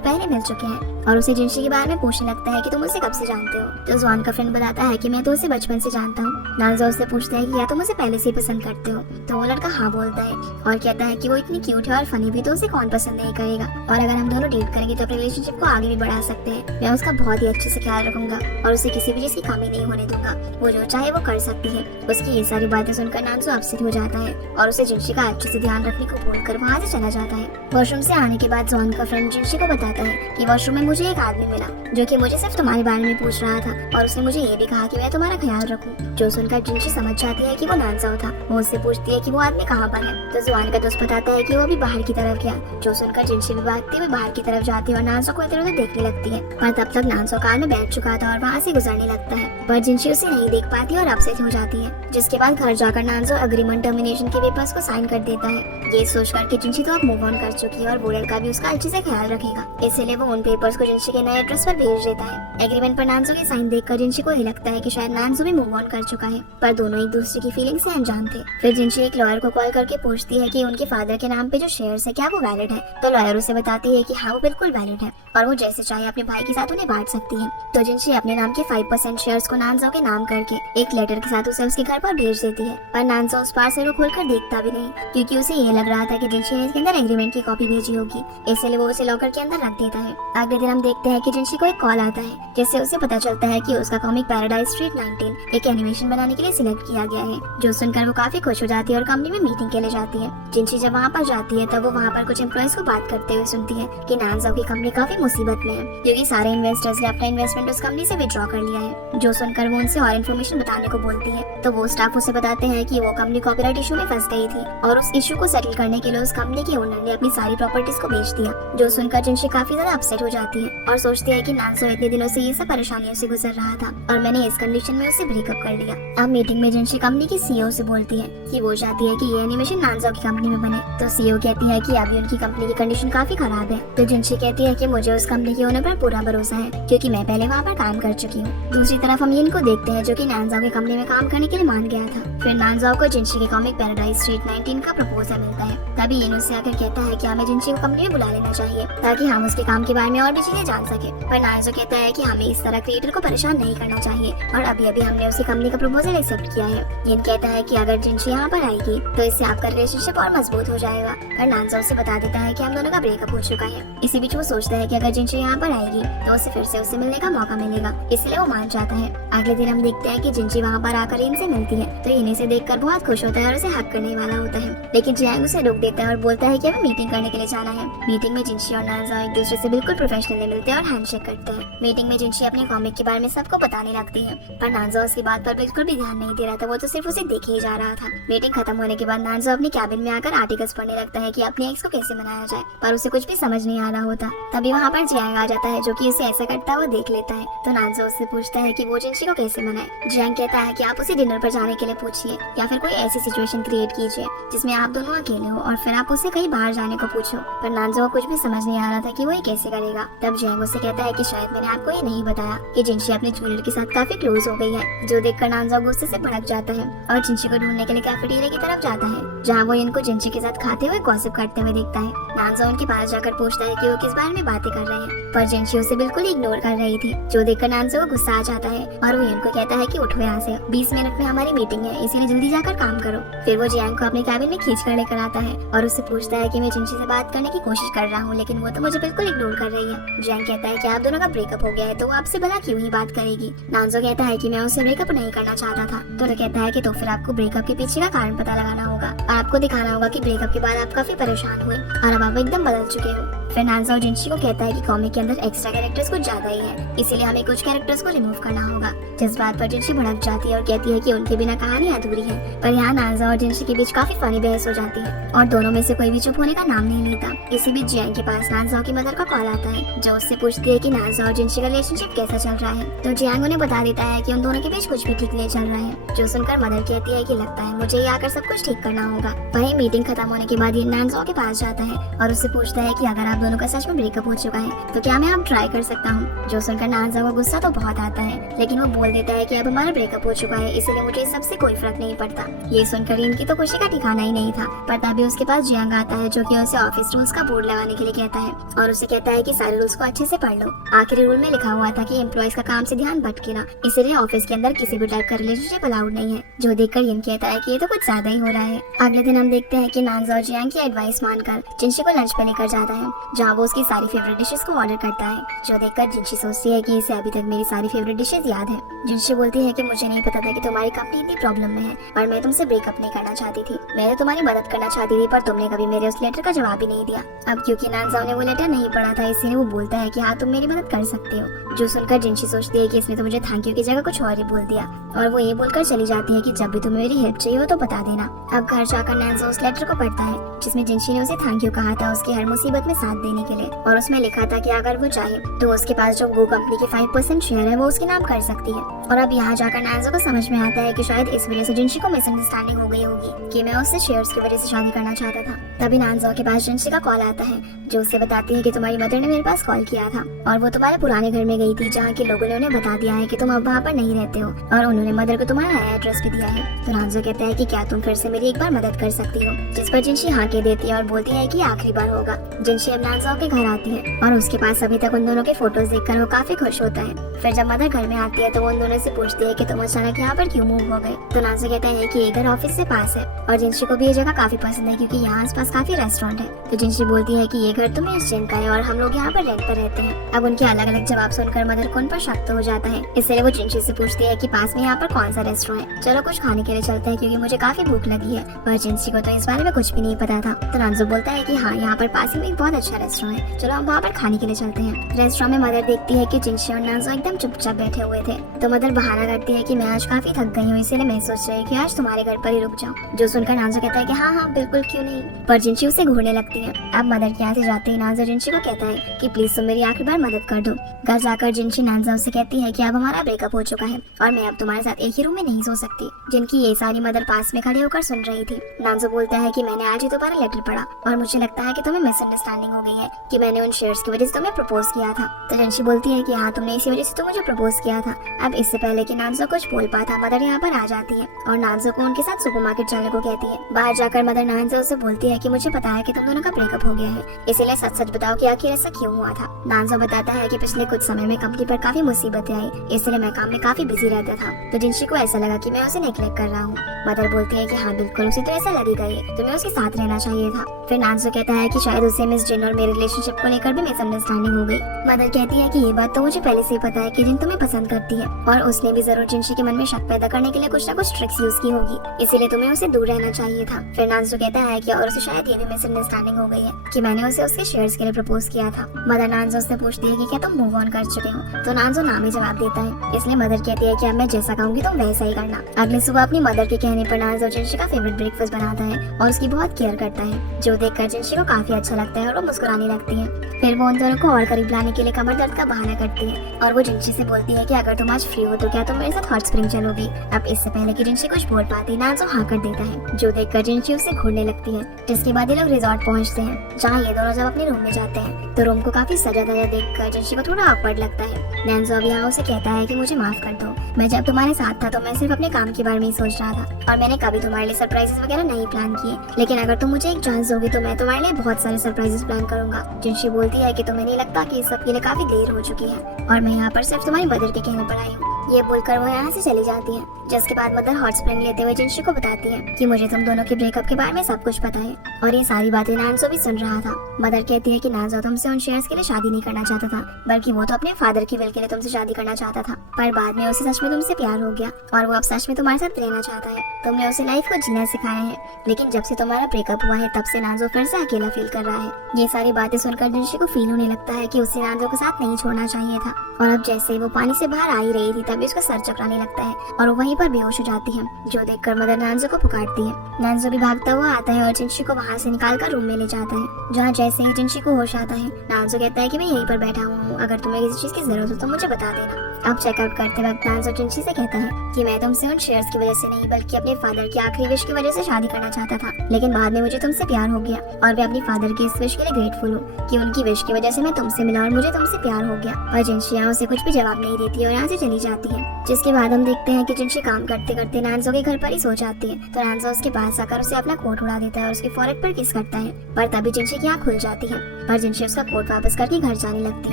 पहले मिल चुके हैं और उसे जिनशी के बारे में पूछने लगता है कि तुम उसे कब से जानते हो। तो जुआन का फ्रेंड बताता है कि मैं तो उसे बचपन से जानता हूँ। नांजो उससे पूछता है कि क्या तुम उसे पहले से पसंद करते हो, तो वो लड़का हाँ बोलता है और कहता है कि वो इतनी क्यूट है और फनी भी, तो उसे कौन पसंद नहीं करेगा, और अगर हम दोनों डेट करेंगे तो अपने रिलेशनशिप को आगे भी बढ़ा सकते हैं। मैं उसका बहुत ही अच्छे से ख्याल रखूंगा और उसे किसी भी चीज की कमी नहीं होने दूंगा, वो जो चाहे वो कर सकती है। उसकी ये सारी बातें सुनकर नांजो अपसेट हो जाता है और उसे जिनशी का अच्छे से ध्यान रखने को बोलकर वहाँ से चला जाता है। वॉशरूम से आने के बाद जुआन का फ्रेंड जिनशी को बताता है कि वॉशरूम में मुझे एक आदमी मिला जो कि मुझे सिर्फ तुम्हारे बारे में पूछ रहा था और उसने मुझे ये भी कहा कि मैं तुम्हारा ख्याल रखूं। जो सुनकर जिनशी समझ जाती है कि वो नांजो था। वो उससे पूछती है कि वो आदमी कहाँ पर है, तो जुआन का दोस्त बताता है कि वो भी बाहर की तरफ गया। जो सुनकर जिनशी भी भागते हुए बाहर की तरफ जाती है और नांजो को इधर उधर देखने लगती है, पर तब तक नांजो कार में बैठ चुका था और वहाँ से गुजरने लगता है, पर जिनशी उसे नहीं देख पाती और अपसेट हो जाती है। जिसके बाद घर जाकर नांजो एग्रीमेंट टर्मिनेशन के पेपर्स को साइन कर देता है। ये सोचकर कि जिनशी तो अब मूव ऑन कर चुकी है और वो लड़का भी उसका अच्छे से ख्याल रखेगा, इसलिए वो उन पेपर्स को जिनशी के नए एड्रेस पर भेज देता है। एग्रीमेंट पर नांजो के साइन देखकर जिनशी को ये लगता है कि शायद नांजो भी मूव ऑन कर चुका है, पर दोनों एक दूसरे की फीलिंग से अनजान थे। फिर जिनशी एक लॉयर को कॉल करके पूछती है कि उनके फादर के नाम पे जो शेयर्स है क्या वो वैलिड है, तो लॉयर उसे बताती है कि हाँ वो बिल्कुल वैलिड है और वो जैसे चाहे अपने भाई के साथ उन्हें बांट सकती है। तो जिनशी अपने नाम के 5% शेयर्स को नांजो के नाम करके एक लेटर के साथ उसे उसके घर पर भेज देती है, पर नांजो उस पार्सल को खोलकर देखता भी नहीं, क्योंकि उसे ये लग रहा था कि जिनशी ने इसके अंदर एग्रीमेंट की कॉपी भेजी होगी, इसलिए वो उसे लॉकर के अंदर रख देता है। अगले दिन हम देखते हैं कि जिनशी को एक कॉल आता है जिससे उसे पता चलता है कि उसका कॉमिक पैराडाइज स्ट्रीट 19 एक एनिमेशन बनाने के लिए सिलेक्ट किया गया है। जो सुनकर वो काफी खुश हो जाती है और कंपनी में मीटिंग के लिए जाती है। जिनशी जब वहाँ पर जाती है तब वो वहाँ पर कुछ एम्प्लॉइज को बात करते हुए सुनती है कि नांजो की कंपनी काफी मुसीबत में है, क्योंकि सारे इन्वेस्टर्स ने अपना इन्वेस्टमेंट उस कंपनी से विड्रॉ कर लिया है। जो सुनकर वो उनसे और इन्फॉर्मेशन बताने को बोलती है, तो वो स्टाफ उसे बताते हैं कि वो कंपनी कॉपीराइट इशू में फंस गई थी और उस इशू को सेटल करने के लिए उस कंपनी के ओनर ने अपनी सारी प्रॉपर्टीज को बेच दिया। जो सुनकर जिनशी काफी ज्यादा अपसेट हो जाती है और सोचती है कि नांजो इतने दिनों से ये सब परेशानियों से गुजर रहा था और मैंने इस कंडीशन में उससे ब्रेकअप कर लिया। अब मीटिंग में जिनशी कंपनी की सीईओ से बोलती है कि वो चाहती है कि ये एनिमेशन नांजो की कंपनी में बने, तो सीईओ कहती है कि अभी उनकी कंपनी की कंडीशन काफी खराब है। तो जिनशी कहती है कि मुझे उस कंपनी के ओनर पर पूरा भरोसा है क्योंकि मैं पहले वहाँ पर काम कर चुकी हूँ। दूसरी तरफ हम यिन को देखते हैं जो कि नांजो की कंपनी में काम करने के लिए मान गया था। फिर नांजो को जिनशी के कॉमिक पैराडाइज स्ट्रीट 19 का प्रपोजल मिलता है। तभी यिन उससे आकर कहता है कि हमें जिनशी को कंपनी में बुला लेना चाहिए ताकि हम उसके काम के बारे में और भी चीजें जान सके। पर नांजो कहता है कि हमें इस तरह क्रिएटर को परेशान नहीं करना चाहिए और अभी अभी हमने उसी कंपनी का प्रपोजल एक्सेप्ट किया है। यिन कहता है कि अगर जिनशी यहाँ पर आएगी तो इससे आपका रिलेशनशिप और मजबूत हो जाएगा, पर नांजो उसे बता देता है कि हम दोनों का ब्रेकअप हो चुका है। इसी बीच वो सोचता है कि अगर जिनशी यहाँ पर आएगी तो उसे फिर से उससे मिलने का मौका मिलेगा, इसलिए वो मान जाता है। अगले दिन हम देखते हैं कि जिनशी वहाँ पर आकर इनसे मिलती है, तो इन इसे देखकर बहुत खुश होता है और उसे हक करने वाला होता है, लेकिन जियांग उसे रोक देता है और बोलता है कि हमें मीटिंग करने के लिए जाना है। मीटिंग में जिनशी और नांजो एक दूसरे से बिल्कुल प्रोफेशनली मिलते हैं और हैंडशेक करते हैं। मीटिंग में जिनशी अपने कॉमिक के बारे में सबको बताने लगती है, पर नांजो उसकी बात पर बिल्कुल भी ध्यान नहीं दे रहा था, वो तो सिर्फ उसे देखे ही जा रहा था। मीटिंग खत्म होने के बाद नांजो अपनी कैबिन में आकर आर्टिकल्स पढ़ने लगता है कि अपने एक्स को कैसे मनाया जाए, पर उसे कुछ भी समझ नहीं आ रहा होता। तभी वहाँ पर जियांग आ जाता है जो कि उसे ऐसा करता है वो देख लेता है, तो नांजो उससे पूछता है कि वो जिनशी को कैसे मनाए। जियांग कहता है कि आप उसे डिनर पर जाने के लिए पूछिए या फिर कोई ऐसी सिचुएशन क्रिएट कीजिए जिसमें आप दोनों अकेले हो और फिर आप उसे कहीं बाहर जाने को पूछो। पर नांजो को कुछ भी समझ नहीं आ रहा था कि वो ये कैसे करेगा। तब जियांग उसे कहता है कि शायद मैंने आपको ये नहीं बताया कि जिनशी अपने जूनियर के साथ काफी क्लोज हो गई है, जो देखकर नांजो गुस्से से भड़क जाता है और जिनशी को ढूंढने के लिए कैफेटेरिया की तरफ जाता है, जहाँ वो इनको जिनशी के साथ खाते हुए गॉसिप करते हुए देखता है। नांजो उनके पास जाकर पूछता है कि वो किस बारे में बातें कर रहे हैं, पर जिनशी उसे बिल्कुल इग्नोर कर रही थी, जो देखकर नांजो को गुस्सा आ जाता है और वो इनको कहता है कि उठो यहाँ से, 20 मिनट में हमारी मीटिंग मीटिंग है, इसीलिए जल्दी जाकर काम करो। फिर वो जियांग को अपने कैबिन में खींच कर लेकर आता है और उससे पूछता है कि मैं जिनशी से बात करने की कोशिश कर रहा हूँ, लेकिन वो तो मुझे बिल्कुल इग्नोर कर रही है। जियांग कहता है कि आप दोनों का ब्रेकअप हो गया है, तो वो आपसे भला क्यों ही बात करेगी। नानजो कहता है कि मैं उससे ब्रेकअप नहीं करना चाहता था। तो कहता है कि तो फिर आपको ब्रेकअप के पीछे का कारण पता लगाना होगा और आपको दिखाना होगा कि ब्रेकअप के बाद आप काफी परेशान हुए और अब आप एकदम बदल चुके हो। फिर नानजो जिनशी को कहता है कि कॉमिक के अंदर एक्स्ट्रा कैरेक्टर्स कुछ ज्यादा ही है, इसीलिए हमें कुछ कैरेक्टर्स को रिमूव करना होगा। जिस बात पर जिनशी भड़क जाती है और कहती है कि उनके बिना कहानी अधूरी है। पर यहाँ नानजो और जिनशी के बीच काफी फनी बहस हो जाती है और दोनों में से कोई भी चुप होने का नाम नहीं लेता। इसी बीच जियांग के पास नानजो की मदर का कॉल आता है, जो उससे पूछती है कि नानजो और जिनशी का रिलेशनशिप कैसा चल रहा है। तो जियांग उन्हें बता देता है कि उन दोनों के बीच कुछ भी ठीक नहीं चल रहा है। जो सुनकर मदर कहती है कि लगता है मुझे ये आकर सब कुछ ठीक करना होगा। वही मीटिंग खत्म होने के बाद ये नानजो के पास जाता है और उससे पूछता है कि अगर आप दोनों का सच में ब्रेकअप हो चुका है तो क्या मैं अब ट्राई कर सकता हूँ। जो सुनकर नानजो को गुस्सा तो बहुत आता है, लेकिन वो बोल देता है कि अब हमारा ब्रेकअप हो चुका है, इसलिए मुझे इस सबसे कोई फर्क नहीं पड़ता। ये सुनकर इनकी तो खुशी का ठिकाना ही नहीं था। पर तभी उसके पास जियांग आता है, जो कि उसे ऑफिस रूल्स का बोर्ड लगाने के लिए कहता है और उसे कहता है कि सारे रूल्स को अच्छे से पढ़ लो। आखिरी रूल में लिखा हुआ था कि एम्प्लॉयज का काम से ध्यान भटके ना, इसलिए ऑफिस के अंदर किसी भी टाइप का रिलेशनशिप अलाउड नहीं है। जो देखकर यिन कहता है कि ये तो कुछ ज्यादा ही हो रहा है। अगले दिन हम देखते हैं कि नानजो और जियांग की एडवाइस मानकर जिनशी को लंच पे लेकर जाता है, जहाँ वो उसकी सारी फेवरेट डिशेस को ऑर्डर करता है। जो देखकर जिनशी सोचती है कि इसे अभी तक मेरी सारी फेवरेट डिशेस याद है। जिनशी बोलती है कि मुझे नहीं पता था कि तुम्हारी कंपनी इतनी प्रॉब्लम में है और मैं तुमसे ब्रेकअप नहीं करना चाहती थी। मैं तो तुम्हारी मदद करना चाहती थी, पर तुमने कभी मेरे उस लेटर का जवाब ही नहीं दिया। अब क्योंकि नानजो ने वो लेटर नहीं पढ़ा था, इसलिए वो बोलता है कि हाँ तुम मेरी मदद कर सकते हो। जो सुनकर जिनशी सोचती है कि इसने तो मुझे थैंक यू की जगह कुछ और ही बोल दिया और वो ये बोलकर चली जाती है कि जब भी तुम्हें मेरी हेल्प चाहिए हो तो बता देना। अब घर जाकर नानजो उस लेटर को पढ़ता है जिसमें जिनशी ने उसे थैंक यू कहा था उसकी हर मुसीबत में साथ देने के लिए, और उसमें लिखा था कि अगर वो चाहे तो उसके पास जो गो कंपनी के 5% शेयर है वो उसके नाम कर सकती है। और अब यहाँ जाकर नानजो को समझ में आता है कि शायद इस वजह से जिनशी को मिसअंडरस्टैंडिंग हो गई होगी कि मैं उससे शेयर्स की वजह से शादी करना चाहता था। तभी नानजो के पास जिनशी का कॉल आता है, जो उसे बताती है कि तुम्हारी मदर ने मेरे पास कॉल किया था और वो तुम्हारे पुराने घर में गई थी, जहाँ के लोगों ने उन्हें बता दिया है कि तुम अब वहाँ पर नहीं रहते हो और उन्होंने मदर को तुम्हारा नया एड्रेस भी दिया है। तो नानजो कहता है कि क्या तुम फिर से मेरी एक बार मदद कर सकती हो, जिस पर जिनशी हाँ कह देती है और बोलती है कि आखिरी बार होगा। जिनशी अब नानजो के घर आती है और उसके पास अभी तक उन दोनों के फोटोज देखकर वो काफी खुश होता है। फिर जब मदर घर में आती है तो वो उन दोनों से पूछती है कि तुम अचानक यहाँ पर क्यों मूव हो गए। तो नानजो कहता है कि ये घर ऑफिस से पास है और जिनशी को भी ये जगह काफी पसंद है क्योंकि यहाँ आसपास काफी रेस्टोरेंट है। तो जिनशी बोलती है कि ये घर तो मेरे जिन का है और हम लोग यहाँ पर रेंट पर रहते हैं। अब उनके अलग अलग जवाब सुनकर मदर को उन पर शक तो हो जाता है, इसलिए वो जिनशी से पूछती है कि पास में यहाँ पर कौन सा रेस्टोरेंट है, चलो कुछ खाने के लिए चलते हैं क्योंकि मुझे काफी भूख लगी है। पर जिनशी को तो इस बारे में कुछ भी नहीं पता था। तो नानजो बोलता है कि हाँ यहाँ पर पास ही में एक बहुत अच्छा रेस्टोरेंट है, चलो हम वहाँ पर खाने के लिए चलते हैं। रेस्टोरेंट में मदर देखती है कि जिनशी और नानजो एकदम चुपचाप बैठे हुए थे। तो मदर बहाना करती है कि मैं आज काफी थक गई हूँ, इसीलिए मैं सोच रही हूँ कि आज तुम्हारे घर पर ही रुक जाऊँ। जो सुनकर नानजो कहता है कि हाँ हाँ बिल्कुल क्यों नहीं, पर जिनशी उसे घूरने लगती है। अब मदर के यहाँ से जाते ही नानजो जिनशी को कहता है कि प्लीज तुम मेरी आखिरी बार मदद कर दो। घर जाकर जिनशी नानजो से कहती है कि अब हमारा ब्रेकअप हो चुका है और मैं अब तुम्हारे साथ एक ही रूम में नहीं सो सकती। जिनकी ये सारी मदर पास में खड़े होकर सुन रही थी। नानजो बोलता है कि मैंने आज ही दोबारा लेटर पढ़ा और मुझे लगता है कि तुम्हें मिसअंडरस्टैंडिंग हो गई है कि मैंने उन शेयर्स की वजह से तुम्हें प्रपोज किया था। तो जिनशी बोलती है कि हाँ तुमने इसी वजह से तो मुझे प्रपोज किया था। अब इससे पहले कि नानजो कुछ बोल पाता मदर यहाँ पर आ जाती है और नानजो को उनके साथ सुपरमार्केट जाने को कहती है। बाहर जाकर मदर नानजो से बोलती है कि मुझे पता है कि तुम दोनों का ब्रेकअप हो गया है, इसीलिए सच सच बताओ कि आखिर ऐसा क्यों हुआ था। नानजो बताता है कि पिछले कुछ समय में कंपनी पर काफी मुसीबतें आई, इसलिए मैं काम में काफी बिजी रहता था। तो जिनशी को ऐसा लगा कि मैं उसे नेग्लेक्ट कर रहा हूँ। मदर बोलती है कि हाँ बिल्कुल उसे तो ऐसा लगेगा ही, तुम्हें उसके साथ रहना चाहिए था। फिर नानजो कहता है कि शायद उसे मिस जिन और मेरे रिलेशनशिप को लेकर भी मिसअंडरस्टैंडिंग हो गई। मदर कहती है कि ये बात तो मुझे पहले से ही पता है कि जिन तुम्हें पसंद करती है और उसने भी जरूर जिनशी के मन में शक पैदा करने के लिए कुछ ना कुछ ट्रिक्स यूज की होगी, इसीलिए तुम्हें उसे दूर रहना चाहिए था। फिर नानजो कहता है कि और उसे शायद ये भी मिसअंडरस्टैंडिंग हो गई है कि मैंने उसे उसके शेयर्स के लिए प्रपोज किया था। मदर नानजो से पूछती है कि क्या तुम मूव ऑन कर चुके हो, तो नानजो ना में जवाब देता है। इसलिए मदर कहती है कि अब मैं जैसा कहूंगी तुम वैसा ही करना। अगली सुबह अपनी मदर के कहने पर नानजो जिनशी का फेवरेट ब्रेकफास्ट बनाता है और उसकी बहुत केयर करता है, जो देखकर जिनशी को काफी अच्छा लगता है और वो मुस्कुराने लगती है। फिर वो उन दोनों को और करीब लाने के लिए कमर दर्द का बहाना करती है और वो जिनशी से बोलती है कि अगर तुम आज फ्री हो तो क्या तुम मेरे साथ हॉट स्प्रिंग चलोगी। अब इससे पहले कि जिनशी कुछ बोल पाती नानजो हाँ कर देता है, जो देखकर जिनशी उसे घूरने लगती है। जिसके बाद ये लोग रिजॉर्ट पहुंचते हैं, जहाँ ये दोनों जब अपने रूम में जाते हैं तो रूम को काफी सजा धजा देखकर जिनशी को थोड़ा awkward लगता है। नानजो अब यहाँ उसे कहता है कि मुझे माफ कर दो, मैं जब तुम्हारे साथ था तो मैं सिर्फ अपने काम के बारे में ही सोच रहा था और मैंने कभी तुम्हारे लिए सरप्राइजेस वगैरह नहीं प्लान किए, लेकिन अगर तुम मुझे एक चांस दोगे तो मैं तुम्हारे लिए बहुत सारे सरप्राइजेस प्लान करूंगा। जिनशी बोलती है कि तुम्हें नहीं लगता कि इस सब के लिए काफी देर हो चुकी है और मैं यहाँ पर सिर्फ तुम्हारी मदर के कहने पर आई हूँ। ये बोलकर वो यहाँ से चली जाती है, जिसके बाद मदर हॉट स्प्रिंग लेते हुए जिनशी को बताती है कि मुझे तुम दोनों के ब्रेकअप के बारे में सब कुछ पता है। और ये सारी बातें नानजो भी सुन रहा था। मदर कहती है कि नानजो तुमसे उन शेयर्स के लिए शादी नहीं करना चाहता था, बल्कि वो तो अपने फादर की विल के लिए तुमसे शादी करना चाहता था। पर बाद में उसे सच में तुमसे प्यार हो गया और वो अब सच में तुम्हारे साथ रहना चाहता है। तुमने उसे लाइफ को जीना सिखाया है, लेकिन जब से तुम्हारा ब्रेकअप हुआ है तब से नानजो फिर से अकेला फील कर रहा है। ये सारी बातें सुनकर जिनशी को फील होने लगता है कि उसे नानजो के साथ नहीं छोड़ना चाहिए था। और अब जैसे ही वो पानी से बाहर आ ही रही थी तभी उसका सर चकराने लगता है और वो वहीं पर बेहोश हो जाती है, जो देखकर मदर नानजो को पुकारती है। नानजो भी भागता हुआ आता है और जिनशी को वहाँ से निकालकर रूम में ले जाता है, जहाँ जैसे ही जिनशी को होश आता है नानजो कहता है कि मैं यहीं पर बैठा हुआ हूँ, अगर तुम्हें किसी चीज की जरूरत हो तो मुझे बता देना। अब चेकआउट करते वक्त नानजो जिनशी से कहता है कि मैं तुमसे उन शेयर्स की वजह से नहीं बल्कि अपने फादर की आखिरी विश की वजह से शादी करना चाहता था, लेकिन बाद में मुझे तुमसे प्यार हो गया और मैं अपनी फादर की इस विश के लिए ग्रेटफुल हूँ कि उनकी विश की वजह से मैं तुमसे मिला और मुझे तुमसे प्यार हो गया। पर जिनशी यहाँ उसे कुछ भी जवाब नहीं देती और यहाँ से चली जाती है। जिसके बाद हम देखते हैं कि जिनशी काम करते करते नानजो के घर पर ही सो जाती है, तो नानजो उसके पास आकर उसे अपना कोट उड़ा देता है और उसके फॉरहेड पर किस करता है। पर तभी जिनशी की आँख खुल जाती है, पर जिनशी उसका कोट वापस करके घर जाने लगती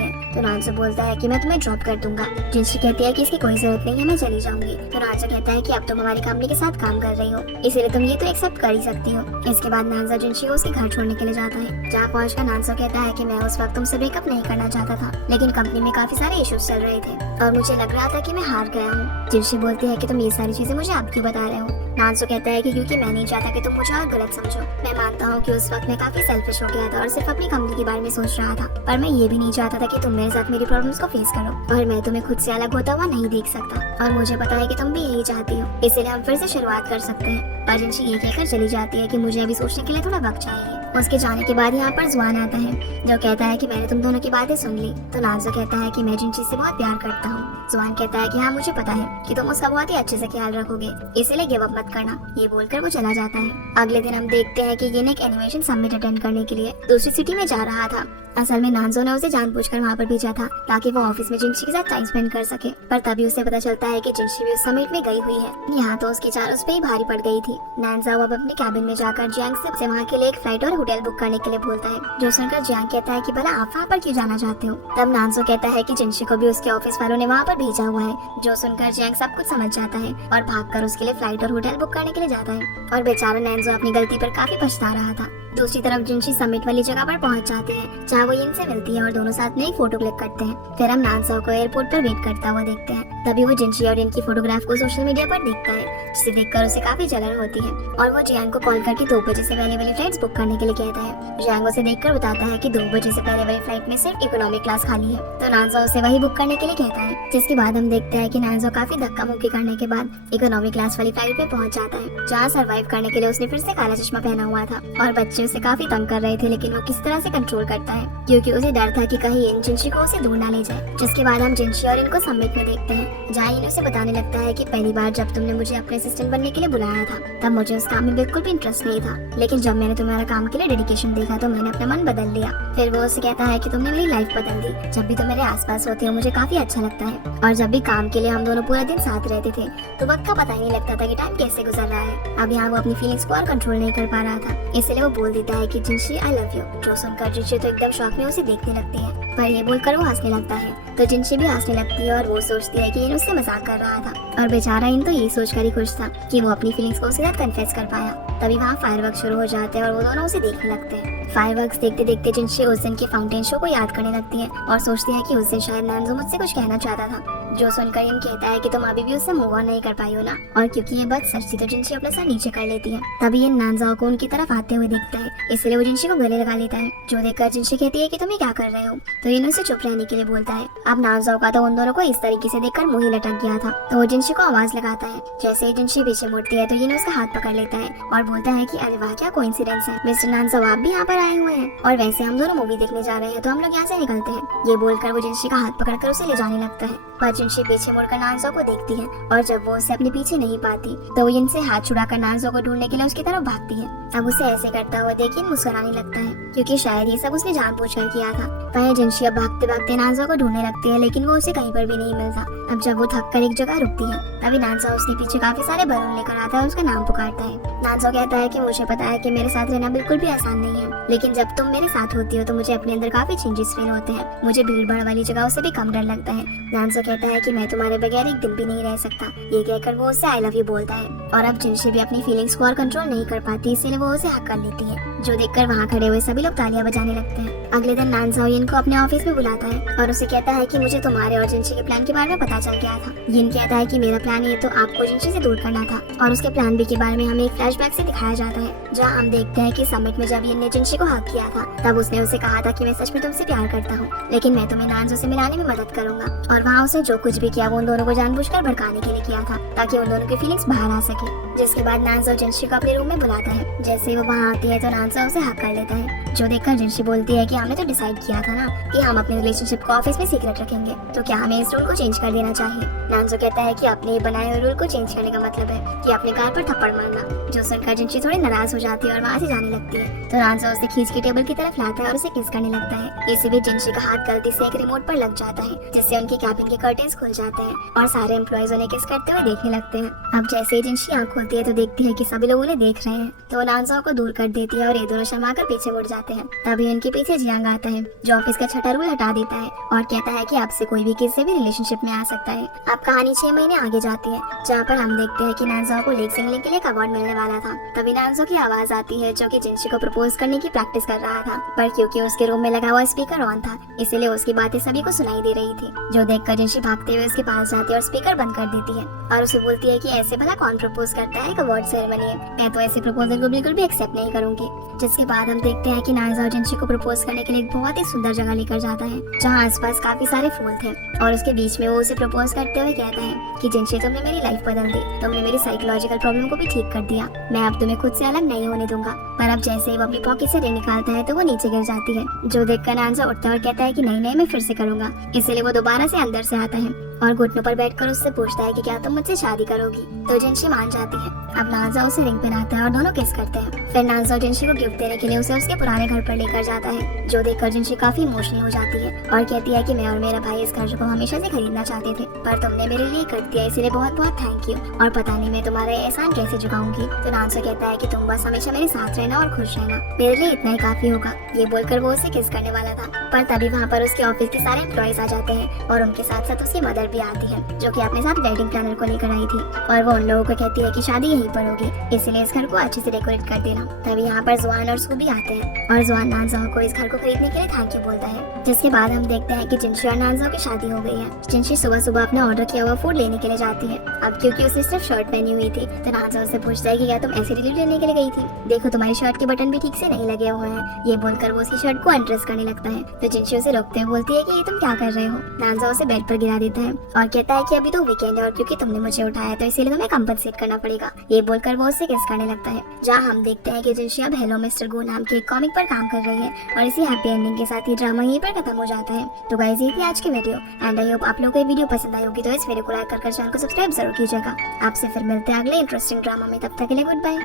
है। तो नानजो बोलता है कि मैं तुम्हें ड्रॉप कर दूंगा। जिनशी कहती है कि इसकी कोई जरूरत नहीं है, मैं चली जाऊंगी। तो नानजो कहता है कि अब तुम हमारी कंपनी के साथ काम कर रही हो, इसीलिए तुम ये तो एक्सेप्ट कर ही सकती हो। इसके बाद नानजो जिनशी को उसके घर छोड़ने के लिए जाता है, जहाँ पहुंचकर नानजो कहता है कि मैं उस वक्त तुमसे ब्रेकअप नहीं करना चाहता था, लेकिन कंपनी में काफी सारे इश्यूज चल रहे थे और मुझे लग रहा था कि मैं हार गया हूँ। जिनशी बोलती है कि तुम ये सारी चीजें मुझे अब क्यों बता रहे हो। नानजो कहता है कि क्योंकि मैं नहीं चाहता कि तुम मुझे और गलत समझो। मैं मानता हूँ कि उस वक्त मैं काफी सेल्फिश हो गया था और सिर्फ अपनी कंपनी के बारे में सोच रहा था, पर मैं ये भी नहीं चाहता था कि तुम मेरे साथ मेरी प्रॉब्लम्स को फेस करो और मैं तुम्हें खुद से अलग होता हुआ नहीं देख सकता। और मुझे पता है कि तुम भी यही चाहती हो, इसलिए हम फिर से शुरुआत कर सकते हैं। और जिनशी ये कहकर चली जाती है कि मुझे अभी सोचने के लिए थोड़ा वक्त चाहिए। उसके जाने के बाद यहाँ पर जुआन आता है, जो कहता है कि मैंने तुम दोनों की बातें सुन ली। तो नानजो कहता है कि मैं जिनशी से बहुत प्यार करता हूँ। जुआन कहता है कि हाँ मुझे पता है कि तुम उसका बहुत ही अच्छे से ख्याल रखोगे, इसीलिए गिव अप मत करना। ये बोलकर वो चला जाता है। अगले दिन हम देखते हैं कि ये एक एनिमेशन समिट अटेंड करने के लिए दूसरी सिटी में जा रहा था। असल में नानजो ने उसे जानबूझकर वहाँ पर भेजा था ताकि वो ऑफिस में जिनशी के साथ टाइम स्पेंड कर सके, पर तभी उसे पता चलता है कि जिनशी भी उस समिट में गई हुई है। यहाँ तो उसकी चार उस पे ही भारी पड़ गई थी। नानजो अब अपने कैबिन में जाकर जियांग से वहाँ के लिए एक फ्लाइट और होटल बुक करने के लिए बोलता है, जो सुनकर जियांग कहता है कि भला आप वहाँ पर क्यों जाना चाहते हो। तब नानजो कहता है कि जिनशी को भी उसके ऑफिस वालों ने वहाँ पर भेजा हुआ है, जो सुनकर जियांग सब कुछ समझ जाता है और भागकर उसके लिए फ्लाइट और होटल बुक करने के लिए जाता है। और बेचारा नानजो अपनी गलती पर काफी पछता रहा था। दूसरी तरफ जिनशी समिट वाली जगह पर पहुंच जाती है, जहाँ वो यिन से मिलती है और दोनों साथ में एक फोटो क्लिक करते हैं। फिर हम नानजो को एयरपोर्ट पर वेट करता हुआ देखते हैं। तभी वो जिनशी और इनकी फोटोग्राफ को सोशल मीडिया पर देखता है, जिसे देखकर उसे काफी जलन होती है और वो जियांग को कॉल करके 2 बजे से पहले वाली फ्लाइट्स बुक करने के लिए कहता है। जियांग उसे देखकर बताता है कि 2 बजे से पहले वाली फ्लाइट में सिर्फ इकोनॉमिक क्लास खाली है, तो नानजो उसे वही बुक करने के लिए कहता है। जिसके बाद हम देखते हैं कि नानजो काफी धक्का मुक्की करने के बाद इकोनॉमिक क्लास वाली फ्लाइट में पहुंच जाता है, जहाँ सर्वाइव करने के लिए उसने फिर से काला चश्मा पहना हुआ था और बच्चे उसे काफी तंग कर रहे थे, लेकिन वो किस तरह से कंट्रोल करता है, क्योंकि उसे डर था कि कहीं इन जिनशी को उसे दूर ना ले जाए। जिसके बाद हम जिनशी और इनको समिट में देखते हैं, जहाँ इन उसे बताने लगता है कि पहली बार जब तुमने मुझे अपने असिस्टेंट बनने के लिए बुलाया था तब मुझे उस काम में बिल्कुल भी इंटरेस्ट नहीं था, लेकिन जब मैंने तुम्हारा काम के लिए डेडिकेशन देखा तो मैंने अपना मन बदल लिया। फिर वो उसे कहता है कि तुमने मेरी लाइफ बदल दी। जब भी तुम मेरे आसपास होते हो मुझे काफी अच्छा लगता है और जब भी काम के लिए हम दोनों पूरा दिन साथ रहते थे तो वक्त का पता ही नहीं लगता था कि टाइम कैसे गुजर रहा है। अब यहाँ वो अपनी फीलिंग्स को और कंट्रोल नहीं कर पा रहा था, इसलिए वो बोल देता है कि जिनशी आई लव यू, जो सुनकर जिनशी तो एकदम शॉक में उसे देखने लगती है, पर ये बोलकर वो हंसने लगता है। तो जिनशी भी हंसने लगती है और वो सोचती है कि इन उससे मजाक कर रहा था और बेचारा इन तो ये सोचकर ही खुश था कि वो अपनी फीलिंग्स को उसके साथ कन्फेस कर पाया। तभी वहाँ फायरवर्क्स शुरू हो जाते हैं और वो दोनों उसे देखने लगते हैं। फायरवर्क्स देखते देखते जिनशी उस दिन के फाउंटेन शो को याद करने लगती है और सोचती है कि उस दिन शायद नानजो मुझसे कुछ कहना चाहता था, जो सुनकर इन कहता है कि तुम अभी भी उससे मूव ऑन नहीं कर पाई हो ना। और क्योंकि ये बात सच थी तो जिनशी अपना सर नीचे कर लेती है। तभी ये नानजो को उनकी तरफ आते हुए देखता है, इसलिए वो जिनशी को गले लगा लेता है, जो देखकर जिनशी कहती है कि तुम ये क्या कर रहे हो। तो इन उसे चुप रहने के लिए बोलता है। अब नानजो का तो उन दोनों को इस तरीके से देखकर मुंह ही लटक गया था, तो वो जिनशी को आवाज लगाता है। जैसे ही जिनशी पीछे मुड़ती है तो ये उसका हाथ पकड़ लेता है और बोलता है कि अरे वाह क्या कोइंसिडेंस है, मिस्टर नानजो आप भी यहाँ पर आए हुए हैं और वैसे हम दोनों मूवी देखने जा रहे हैं तो हम लोग यहाँ से निकलते हैं। ये बोलकर वो जिनशी का हाथ पकड़कर उसे ले जाने लगता है, पर जिनशी पीछे मुड़कर नानजो को देखती है और जब वो उसे अपने पीछे नहीं पाती तो वो इनसे हाथ छुड़ाकर नानजो को ढूंढने के लिए उसकी तरफ भागती है। अब उसे ऐसे करता हुआ देखिए मुस्कुराने लगता है क्योंकि शायद ये सब उसने जानबूझकर किया था। वहीं जिनशी अब भागते भागते नानजो को ढूंढने लगती है लेकिन वो उसे कहीं पर भी नहीं मिलता। अब जब वो थक कर एक जगह रुकती है तभी नानजो उसके पीछे काफी सारे बलून लेकर आता है, उसका नाम पुकारता है। नानजो कहता है कि मुझे पता है कि मेरे साथ रहना बिल्कुल भी आसान नहीं है, लेकिन जब तुम मेरे साथ होती हो तो मुझे अपने अंदर काफी चेंजेस फील होते हैं। मुझे भीड़ भाड़ वाली जगहों से भी कम डर लगता है। नानजो कहता है कि मैं तुम्हारे बगैर एक दिन भी नहीं रह सकता। ये कहकर वो उससे आई लव यू बोलता है और अब जिनशी भी अपनी फीलिंग्स को और कंट्रोल नहीं कर पाती, इसीलिए वो उसे हक कर लेती है, जो देखकर वहाँ खड़े हुए सभी लोग तालियां बजाने लगते हैं। अगले दिन नानजो यिन को अपने ऑफिस में बुलाता है और उसे कहता है कि मुझे तुम्हारे और जिनशी के प्लान के बारे में पता चल गया था। यिन कहता है कि मेरा प्लान ये तो आपको जिनशी से दूर करना था और उसके प्लान बी के बारे में हमें एक फ्लैशबैक से दिखाया जाता है, जहाँ हम देखते हैं कि समिट में जब यिन ने जिनशी को हक किया था तब उसने उसे कहा था कि मैं सच में तुमसे प्यार करता हूँ, लेकिन मैं तुम्हें नानजो से मिलाने में मदद करूंगा। और वहाँ उसने जो कुछ भी किया वो उन दोनों को जानबूझकर भड़काने के लिए किया था ताकि उन दोनों की फीलिंग्स बाहर आ सके। जिसके बाद नानजो जिनशी को अपने रूम में बुलाता है। जैसे ही वो वहाँ आती है तो नानजो उसे हक कर लेता है, जो देखकर जिनशी बोलती है कि हमने तो डिसाइड किया था ना कि हम अपने रिलेशनशिप को ऑफिस में सीक्रेट रखेंगे, तो क्या हमें इस रूल को चेंज कर देना चाहिए। नानजो कहता है कि अपने बनाए हुए रूल को चेंज करने का मतलब है कि अपने गाल पर थप्पड़ मारना, जो सुनकर जिनशी थोड़ी नाराज हो जाती है और वहाँ से जाने लगती है। तो नानजो उसे खींच के टेबल की तरफ लाता है और उसे किस करने लगता है। इसी बीच जिनशी का हाथ गलती से एक रिमोट पर लग जाता है, जिससे उनके कैबिन के कर्टेन्स खुल जाते हैं और सारे एम्प्लॉइज उन्हें किस करते हुए देखने लगते हैं। अब जैसे ही जिनशी आँख खोलती है तो देखती है कि सभी लोग उन्हें देख रहे हैं, तो नानजो को दूर कर देती है और ये दोनों शर्मा कर पीछे मुड़ जाते हैं। तभी उनके पीछे जियांग आता है, जो ऑफिस का छठा रूल हटा देता है और कहता है कि आपसे कोई भी किसी भी रिलेशनशिप में आ सकता है। अब कहानी 6 महीने आगे जाती है, जहाँ पर हम देखते हैं कि नानजो को लीग सिंगलिंग के लिए एक अवार्ड मिलने वाला था। तभी नानजो की आवाज आती है, जो कि जिनशी को प्रपोज करने की प्रैक्टिस कर रहा था, पर क्योंकि उसके रूम में लगा हुआ स्पीकर ऑन था इसीलिए उसकी बातें सभी को सुनाई दे रही थी, जो देखकर जिनशी भागते हुए उसके पास जाती है और स्पीकर बंद कर देती है और उसे बोलती है कि ऐसे भला कौन प्रपोज करता है, एक अवार्ड सेरेमनी है, मैं तो ऐसे प्रपोजल को बिल्कुल भी एक्सेप्ट नहीं करूंगी। जिसके बाद हम देखते हैं कि नानजो जिनशी को प्रपोज करने के लिए एक बहुत ही सुंदर जगह लेकर जाता है, जहाँ आसपास काफी सारे फूल थे और उसके बीच में वो उसे प्रपोज करते हुए कहता है कि जिनशी तुमने मेरी लाइफ बदल दी, तुमने मेरी साइकोलॉजिकल प्रॉब्लम को भी ठीक कर दिया, मैं अब तुम्हें खुद से अलग नहीं होने दूंगा। पर अब जैसे ही वो अपनी पॉकेट से रिंग निकालता है तो वो नीचे गिर जाती है, जो देखकर नानजो उठता है और कहता है कि नहीं मैं फिर से करूंगा। इसीलिए वो दोबारा से अंदर से आता है और घुटनों पर बैठकर उससे पूछता है कि क्या तुम मुझसे शादी करोगी। तो जिनशी मान जाती है। अब नानजो उसे रिंग पहनाता है और दोनों किस करते हैं। फिर नानजो जिनशी को गिफ्ट देने के लिए उसे उसके पुराने घर पर लेकर जाता है, जो देखकर जिनशी काफी इमोशनल हो जाती है और कहती है कि मैं और मेरा भाई इस घर को हमेशा से खरीदना चाहते थे, पर तुमने मेरे लिए कर दिया, इसलिए बहुत बहुत थैंक यू, और पता नहीं मैं तुम्हारा एहसान कैसे चुकाऊंगी। तो नानजो कहता है कि तुम बस हमेशा मेरे साथ रहना और खुश रहना, मेरे लिए इतना ही काफी होगा। ये बोलकर वो उसे किस करने वाला था, पर तभी वहाँ पर उसके ऑफिस के सारे एम्प्लॉइज आ जाते हैं और उनके साथ साथ उसकी मदर भी आती है, जो कि अपने साथ वेडिंग प्लानर को लेकर आई थी और वो उन लोगों को कहती है कि शादी यहीं पर होगी, इसलिए इस घर को अच्छे से डेकोरेट कर देना। तभी यहाँ पर जुआन और स्कूबी आते हैं और जुआन नानजो को इस घर को खरीदने के लिए थैंक यू बोलता है। जिसके बाद हम देखते हैं कि जिनशी और नानजो की शादी हो गई है। जिनशी सुबह सुबह अपना ऑर्डर किया हुआ फूड लेने के लिए जाती है। अब क्योंकि उसने सिर्फ शर्ट पहनी हुई थी तो नानजो से पूछता है कि क्या तुम ऐसे डिलीवरी लेने के लिए गई थी, देखो तुम्हारी शर्ट के बटन भी ठीक से नहीं लगे हुए हैं। ये बोलकर वो उसकी शर्ट को अनड्रेस करने लगता है, तो जिनशी उसे रोकते हुए बोलती है कि ये तुम क्या कर रहे हो। नानजो उसे बेड पर गिरा देता है और कहता है कि अभी तो वीकेंड है और क्योंकि तुमने मुझे उठाया तो इसीलिए तुम्हें कंपनसेट करना पड़ेगा। ये बोलकर वो उससे किस करने लगता है, जहाँ हम देखते हैं कि जिनशी अब हेलो मिस्टर गो नाम के एक कॉमिक पर काम कर रही है और इसी हैप्पी एंडिंग के साथ ही ड्रामा यहीं पर खत्म हो जाता है। तो गाइस ये थी आज की वीडियो एंड आई होप आप लोगों को ये वीडियो पसंद आई होगी, तो इस वीडियो को लाइक कर चैनल को सब्सक्राइब जरूर कीजिएगा। आपसे फिर मिलते हैं अगले इंटरेस्टिंग ड्रामा में, तब तक के लिए गुड बाय।